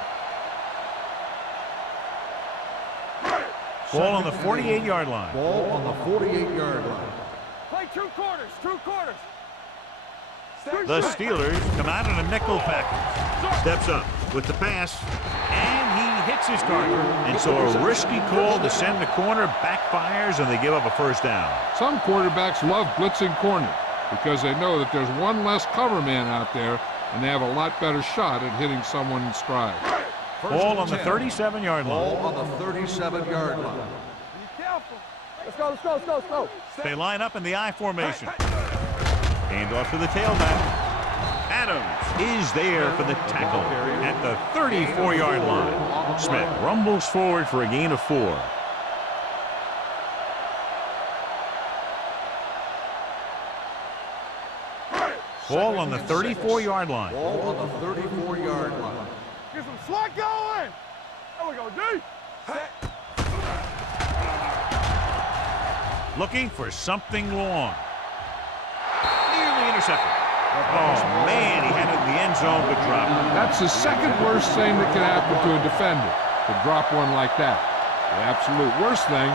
Ball on the 48-yard line. Ball on the 48-yard line. Play 2 quarters. 2 quarters. The Steelers come out in a nickel package. Steps up with the pass, and he hits his target. And so a risky call to send the corner backfires, and they give up a 1st down. Some quarterbacks love blitzing corners because they know that there's one less cover man out there, and they have a lot better shot at hitting someone in stride. Ball on the 37-yard Ball line. on the 37-yard line. Be careful. Let's go. They line up in the I formation. Hand off to the tailback. Adams is there for the tackle at the 34-yard line. Smith rumbles forward for a gain of 4. Ball on the 34-yard line. Ball on the 34-yard line. Get some slack going. There we go, D. Looking for something long. Nearly intercepted. Oh, man, he had it in the end zone, but dropped it. That's the second worst thing that can happen to a defender, to drop one like that. The absolute worst thing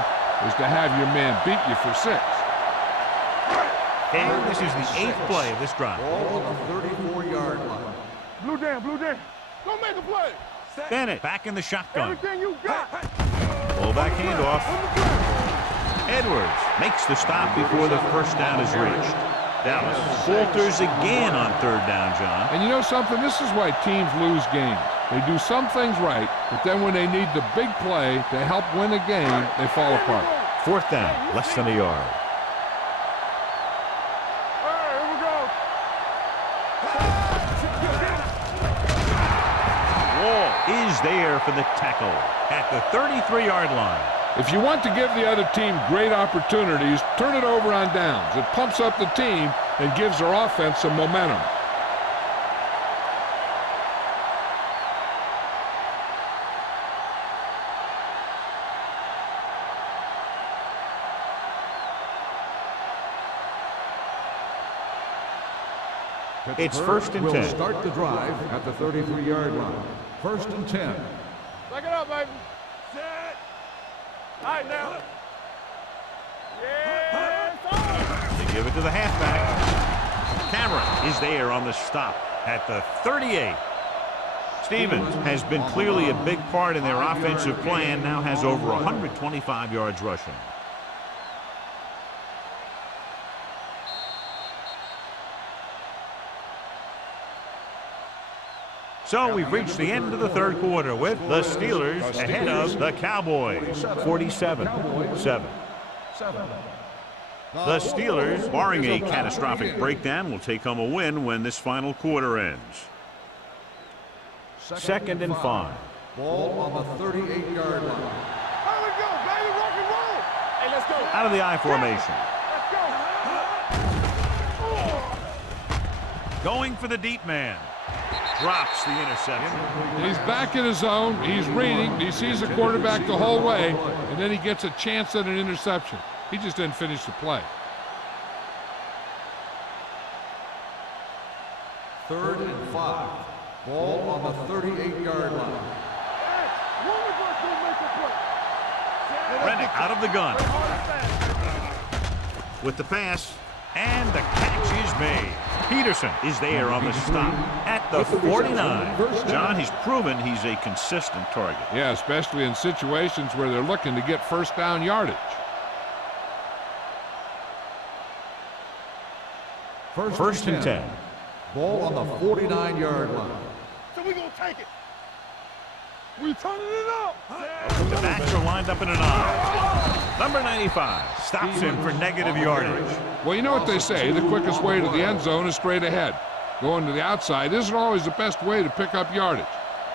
is to have your man beat you for 6. And this is the 8th play of this drive. Ball on the 34-yard line. Blue down. Go make a play. Bennett back in the shotgun. Everything you got. Fullback handoff. Edwards makes the stop before the 1st down is reached. Dallas falters again on 3rd down, John. And you know something? This is why teams lose games. They do some things right, but then when they need the big play to help win a game, they fall apart. 4th down, less than a yard. All right, here we go. Wall is there for the tackle at the 33-yard line. If you want to give the other team great opportunities, turn it over on downs. It pumps up the team and gives their offense some momentum. It's first and will 10. Start the drive at the 33-yard line. First and 10. Back it up, baby. Set. All right, now. Yeah. They give it to the halfback. Cameron is there on the stop at the 38. Stevens has been clearly a big part in their offensive plan, now has over 125 yards rushing. So we've reached the end of the third quarter with the Steelers ahead of the Cowboys, 47-7. The Steelers, barring a catastrophic breakdown, will take home a win when this final quarter ends. Second and 5. Ball on the 38-yard line. How we go, baby? Rock and roll. Hey, let's go. Out of the I formation. Let's go. Going for the deep man. Drops the interception. He's back in his zone. He's reading. He sees the quarterback the whole way, and then he gets a chance at an interception. He just didn't finish the play. Third and 5. Ball on the 38-yard line. Rennick out of the gun. With the pass, and the catch is made. Peterson is there on the stop at the 49. John, he's proven he's a consistent target. Yeah, especially in situations where they're looking to get first down yardage. First and 10. Ball on the 49-yard line. So we gonna take it. We turning it up. The backs are lined up in an I. Number 95 stops him for negative yardage. Well, you know what they say, the quickest way to the end zone is straight ahead. Going to the outside isn't always the best way to pick up yardage.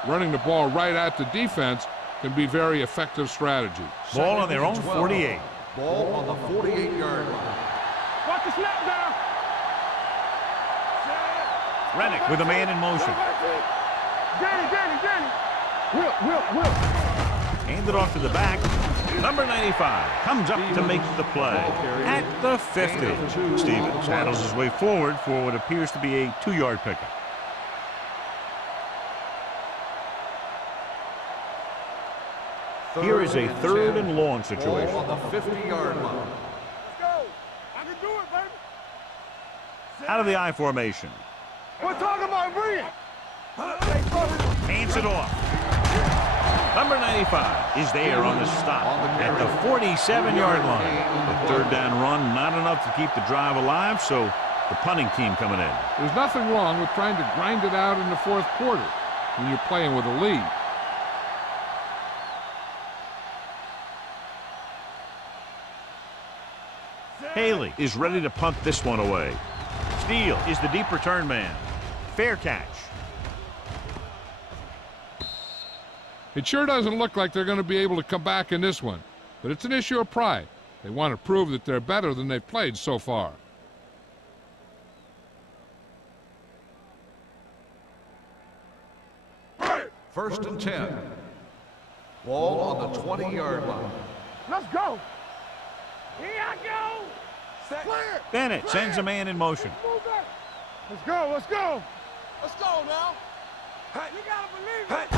Running the ball right at the defense can be very effective strategy. Ball on their own 48. Ball on the 48-yard line. Watch the snap down. Rennick with a man in motion. Danny. Will. Hand it off to the back. Number 95 comes up to make the play at the 50. Stevens handles his way forward for what appears to be a 2-yard pickup. Here is a third and long situation. Ball on the 50-yard line. Let's go. I can do it, baby. Out of the I formation. We're talking about brilliant. Hands it off. Number 95 is there on the stop at the 47-yard line. The third down run, not enough to keep the drive alive, so the punting team coming in. There's nothing wrong with trying to grind it out in the fourth quarter when you're playing with a lead. Haley is ready to punt this one away. Steele is the deep return man. Fair catch. It sure doesn't look like they're going to be able to come back in this one, but it's an issue of pride. They want to prove that they're better than they've played so far. First and 10. Ball on the 20-yard line. Let's go. Here I go. Clear. Bennett sends a man in motion. Move back. Let's go. Let's go now. You gotta believe it.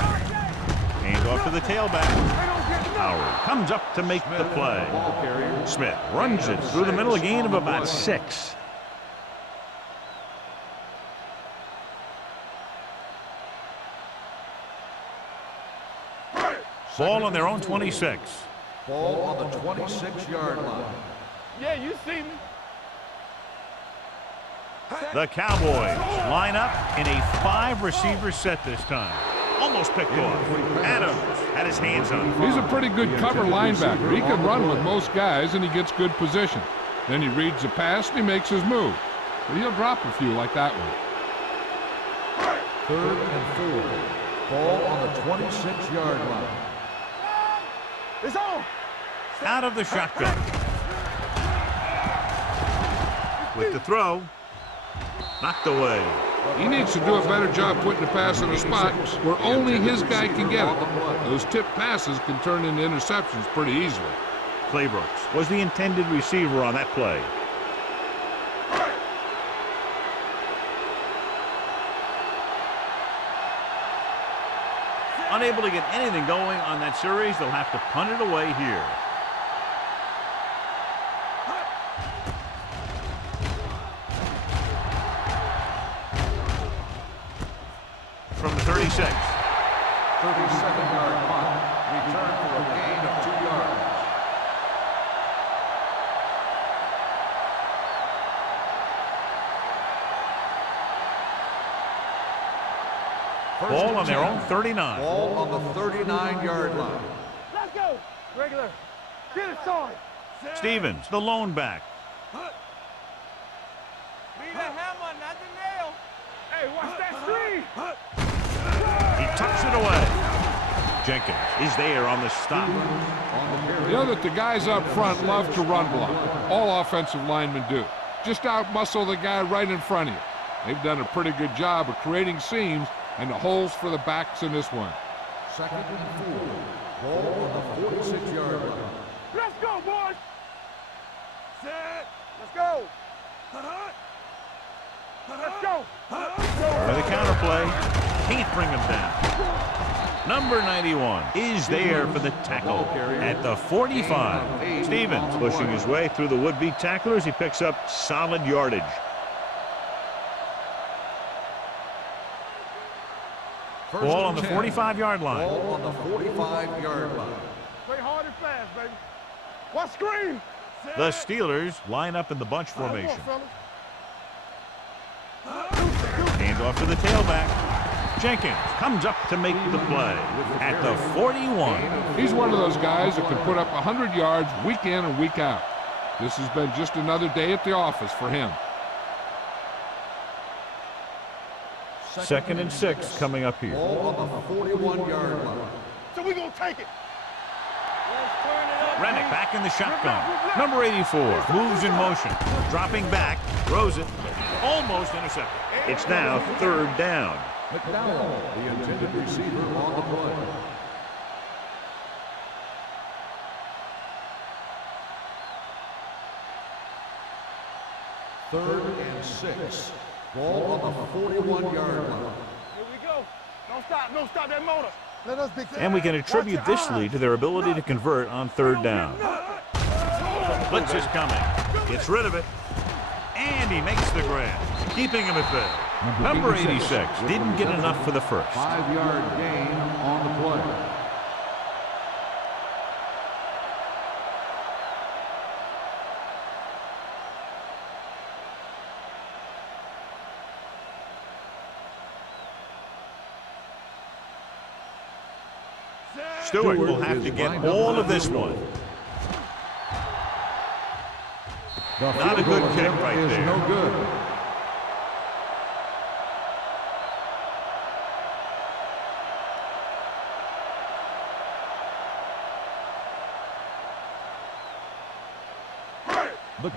Hand off to the tailback. They don't get nothing. Howard comes up to make the play. Ball carrier. Smith runs it through the middle, a gain of about 6. Ball on their own 26. Ball on the 26-yard line. Yeah, you see me. The Cowboys line up in a 5-receiver set this time. Almost picked off. Adams had his hands on him. He's a pretty good cover linebacker. He can run with most guys, and he gets good position. Then he reads the pass, and he makes his move. But he'll drop a few like that one. Third and 4. Ball on the 26-yard line. It's on. Out of the shotgun. With the throw. Knocked away. He needs to do a better job putting the pass in a spot where only his guy can get it. Those tip passes can turn into interceptions pretty easily. Claybrooks was the intended receiver on that play. Unable to get anything going on that series, they'll have to punt it away here. From the 36. 37-yard punt. Return for a gain of 2 yards. Ball on their own 39. Ball on the 39-yard line. Let's go. Regular. Get it started. Stevens, the lone back. Be the hammer, not the nail. Hey, watch that screen. He tucks it away. Jenkins is there on the stop. You know that the guys up front love to run block. All offensive linemen do. Just out-muscle the guy right in front of you. They've done a pretty good job of creating seams and the holes for the backs in this one. 2nd and 4. Ball on the 46-yard line. Let's go, boys. Set. Let's go. Let's go. For the counterplay, can't bring him down. Number 91 is there for the tackle at the 45. Stevens pushing his way through the would-be tacklers. He picks up solid yardage. Ball on the 45-yard line. Ball on the 45-yard line. Play hard and fast, baby. What screen? The Steelers line up in the bunch formation. Hand off to the tailback. Jenkins comes up to make the play at the 41. He's one of those guys that can put up 100 yards week in and week out. This has been just another day at the office for him. 2nd and 6 coming up here. Ball on the 41-yard line. So we're going to take it. Rennick back in the shotgun. Number 84 moves in motion. Dropping back, throws it, almost intercepted. It's now 3rd down. McDowell, the intended receiver on the play. Third and 6. Ball on the 41-yard line. Here we go. Don't stop that motor. Let us be. And we can attribute this lead to their ability to convert on 3rd down. Blitz is coming. Gets rid of it. And he makes the grab, keeping him at bay. Number 86 didn't get enough for the first. 5-yard gain on the play. Stewart will have to get all of this one. Not a good kick right there. No good.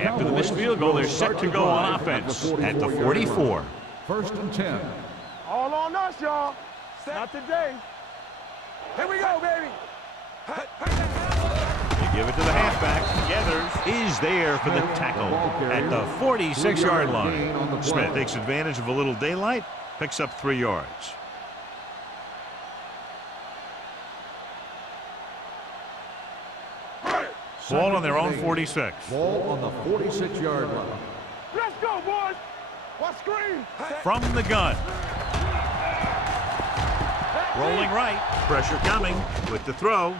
After the missed field goal, they're set to go on offense at the 44. 1st and 10. All on us, y'all. Not today. Here we go, baby. They give it to the halfback. Geathers is there for the tackle at the 46-yard line. Smith takes advantage of a little daylight, picks up 3 yards. Ball on their own 46. Ball on the 46-yard line. Let's go, boys. What screen? From the gun. Rolling right. Pressure coming with the throw.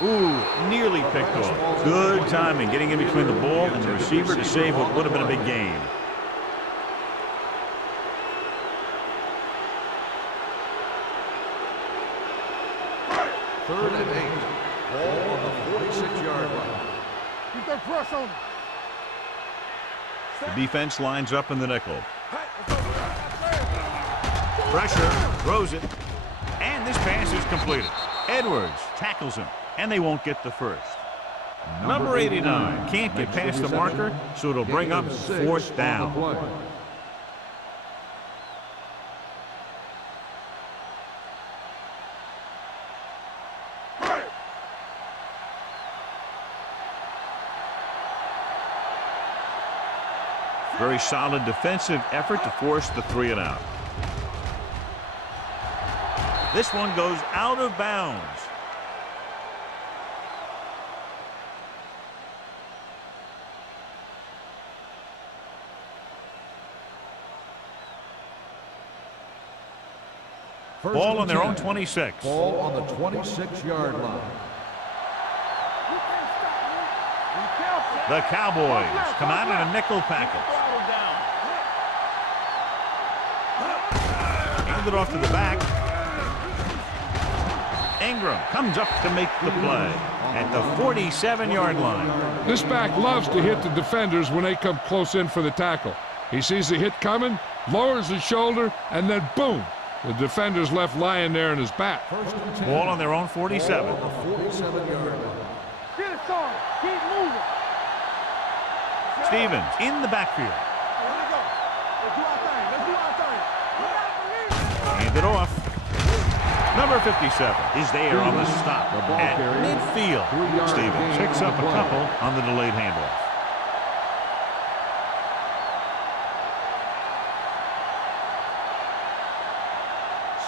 Ooh, nearly picked off. Good timing, getting in between the ball and the receiver to save what would have been a big gain. Third and 8. Ball on the 46-yard line. Keep that press on. The defense lines up in the nickel. Pressure, throws it, and this pass is completed. Edwards tackles him, and they won't get the first. Number 89 can't get past the marker, so it'll bring up 4th down. Very solid defensive effort to force the 3 and out. This one goes out of bounds. Ball on their own 26. Ball on the 26-yard line. The Cowboys come out in a nickel package. Hand it off to the back. Ingram comes up to make the play at the 47-yard line. This back loves to hit the defenders when they come close in for the tackle. He sees the hit coming, lowers his shoulder, and then boom, the defender's left lying there in his back. Ball on their own 47. Ball on the 47-yard line. Get it started. Keep moving. Stevens in the backfield. Here we go. Let's do our thing. Let's do our thing. Hand it off. Number 57 is there on the stop at midfield. Stevens picks up a couple on the delayed handoff.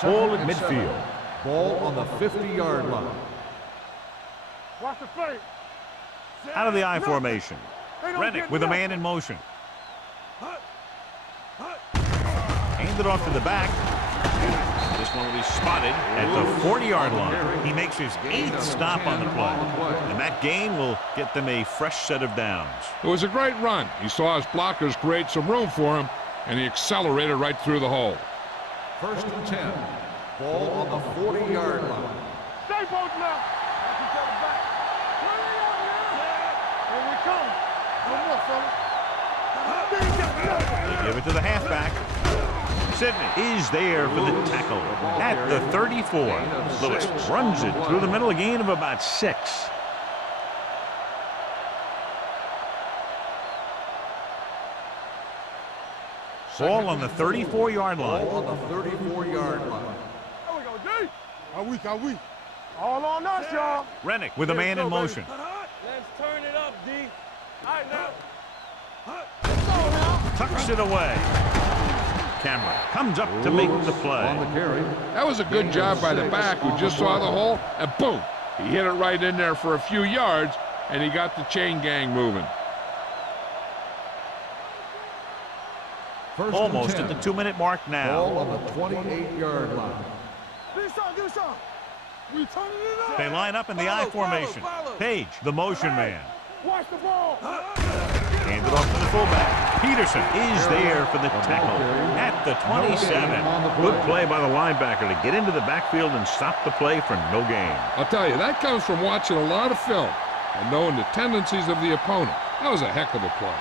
Ball at midfield. Ball on the 50-yard line. Watch the play. Out of the I formation. They don't Rennick get with a nothing. man in motion. Hand it off to the back. This one will be spotted at the 40-yard line. He makes his 8th stop on the play. And that gain will get them a fresh set of downs. It was a great run. He saw his blockers create some room for him, and he accelerated right through the hole. 1st and 10. Ball on the 40-yard line. Stay both now. Watch each other back. Here we come. No more, fellas. They give it to the halfback. Sidney is there for the tackle at the 34. Lewis runs it through the middle, a gain of about 6. Ball on the 34-yard line. Ball on the 34-yard line. There we go, D. How we? All on us, y'all. Rennick with a man in motion. Let's turn it up, D. All right, now. Tucks it away. Cameron comes up to make the play. On the carry. That was a good job by the back who just saw the hole, and boom, he hit it right in there for a few yards, and he got the chain gang moving. Almost at the 2-minute mark now. Ball on the 28-yard line. Do something. We turning it up. They line up in the I formation. Page, the motion man. Watch the ball. Hand it off to the fullback. Peterson is there for the tackle at the 27. Good play by the linebacker to get into the backfield and stop the play for no gain. I'll tell you, that comes from watching a lot of film and knowing the tendencies of the opponent. That was a heck of a play.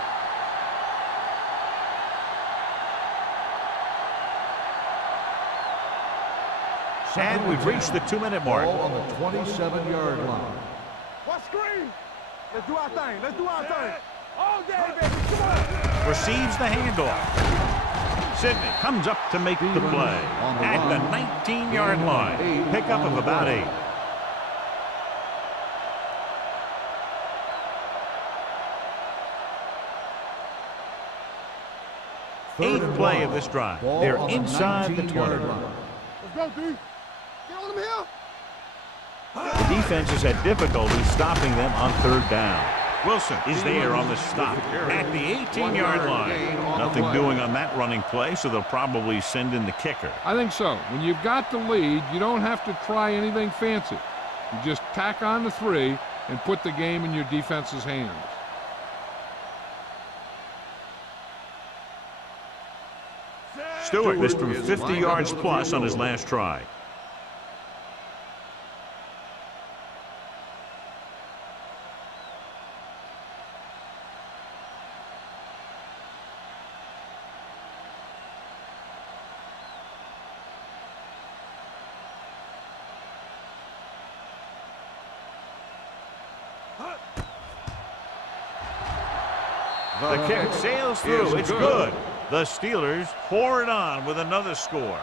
And we've reached the 2-minute mark. Ball on the 27-yard line. Watch screen. Let's do our thing. All day, baby. Come on. Receives the handoff. Sidney comes up to make the play at the 19-yard line. Pickup of about 8. Eighth play of this drive. They're inside the 20. Let's go, D. Get on him here. The defense has had difficulty stopping them on 3rd down. Wilson is there on the stop at the 18-yard line. Nothing doing on that running play, so they'll probably send in the kicker. I think so. When you've got the lead, you don't have to try anything fancy. You just tack on the 3 and put the game in your defense's hands. Stewart missed from 50 yards plus on his last try. The kick sails through. It's good. The Steelers pour it on with another score.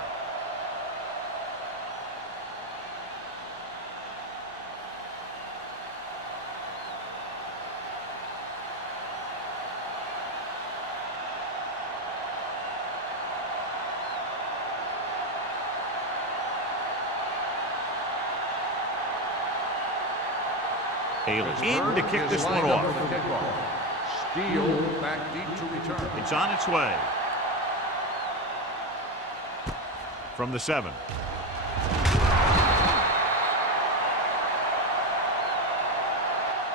Haley's in to kick this one off. Steele back deep to return. It's on its way. From the 7.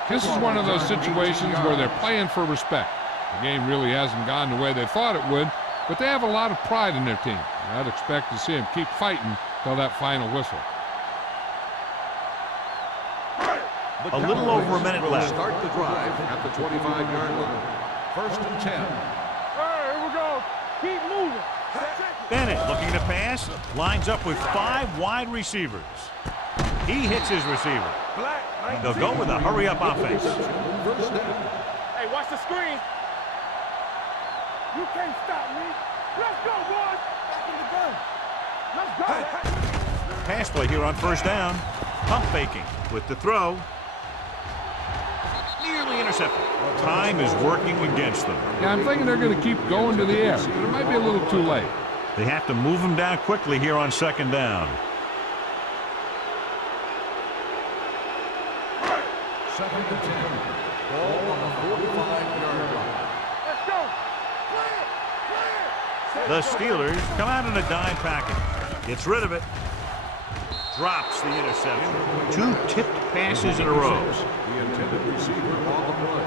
This is one of those situations where they're playing for respect. The game really hasn't gone the way they thought it would, but they have a lot of pride in their team. I'd expect to see them keep fighting till that final whistle. A little over a minute left. Start the drive at the 25-yard line. 1st and 10. Here we go. Keep moving. Bennett looking to pass. Lines up with 5 wide receivers. He hits his receiver. They'll go with a hurry-up offense. Hey, watch the screen. You can't stop me. Let's go, boys. Back in the gun. Let's go. Pass play here on 1st down. Pump faking with the throw. Nearly intercepted. Time is working against them. Yeah, I'm thinking they're going to keep going to the air, but it might be a little too late. They have to move him down quickly here on 2nd down. 2nd and 10. Ball on the 45-yard line. Let's go. The Steelers come out in a dime package. Gets rid of it. Drops the interception. 2 tipped passes in a row. The intended receiver on the play.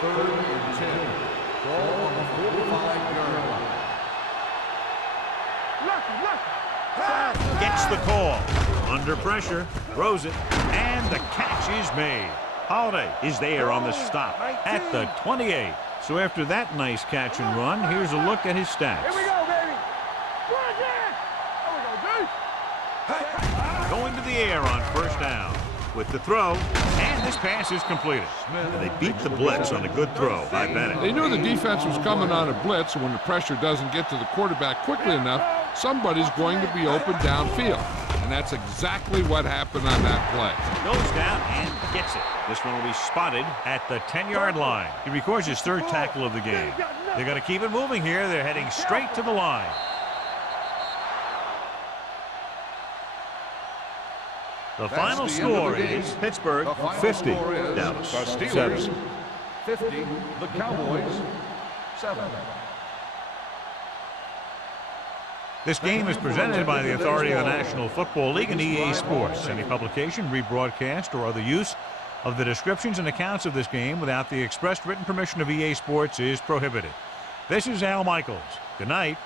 Third and 10. Ball on the 45-yard line. Gets the call. Under pressure. Throws it. And the catch is made. Holiday is there on the stop at the 28. So after that nice catch and run, here's a look at his stats. Here we go, baby. Going to the air on 1st down with the throw, and this pass is completed. And they beat the blitz on a good throw by Bennett. They knew the defense was coming on a blitz, and when the pressure doesn't get to the quarterback quickly enough, somebody's going to be open downfield. And that's exactly what happened on that play. Goes down and gets it. This one will be spotted at the 10-yard line. He records his 3rd tackle of the game. They're going to keep it moving here. They're heading straight to the line. The final score is Pittsburgh 50, Dallas 7. 50, the Cowboys 7. This game is presented by the authority of the National Football League and EA Sports. Any publication, rebroadcast, or other use of the descriptions and accounts of this game without the expressed written permission of EA Sports is prohibited. This is Al Michaels. Good night.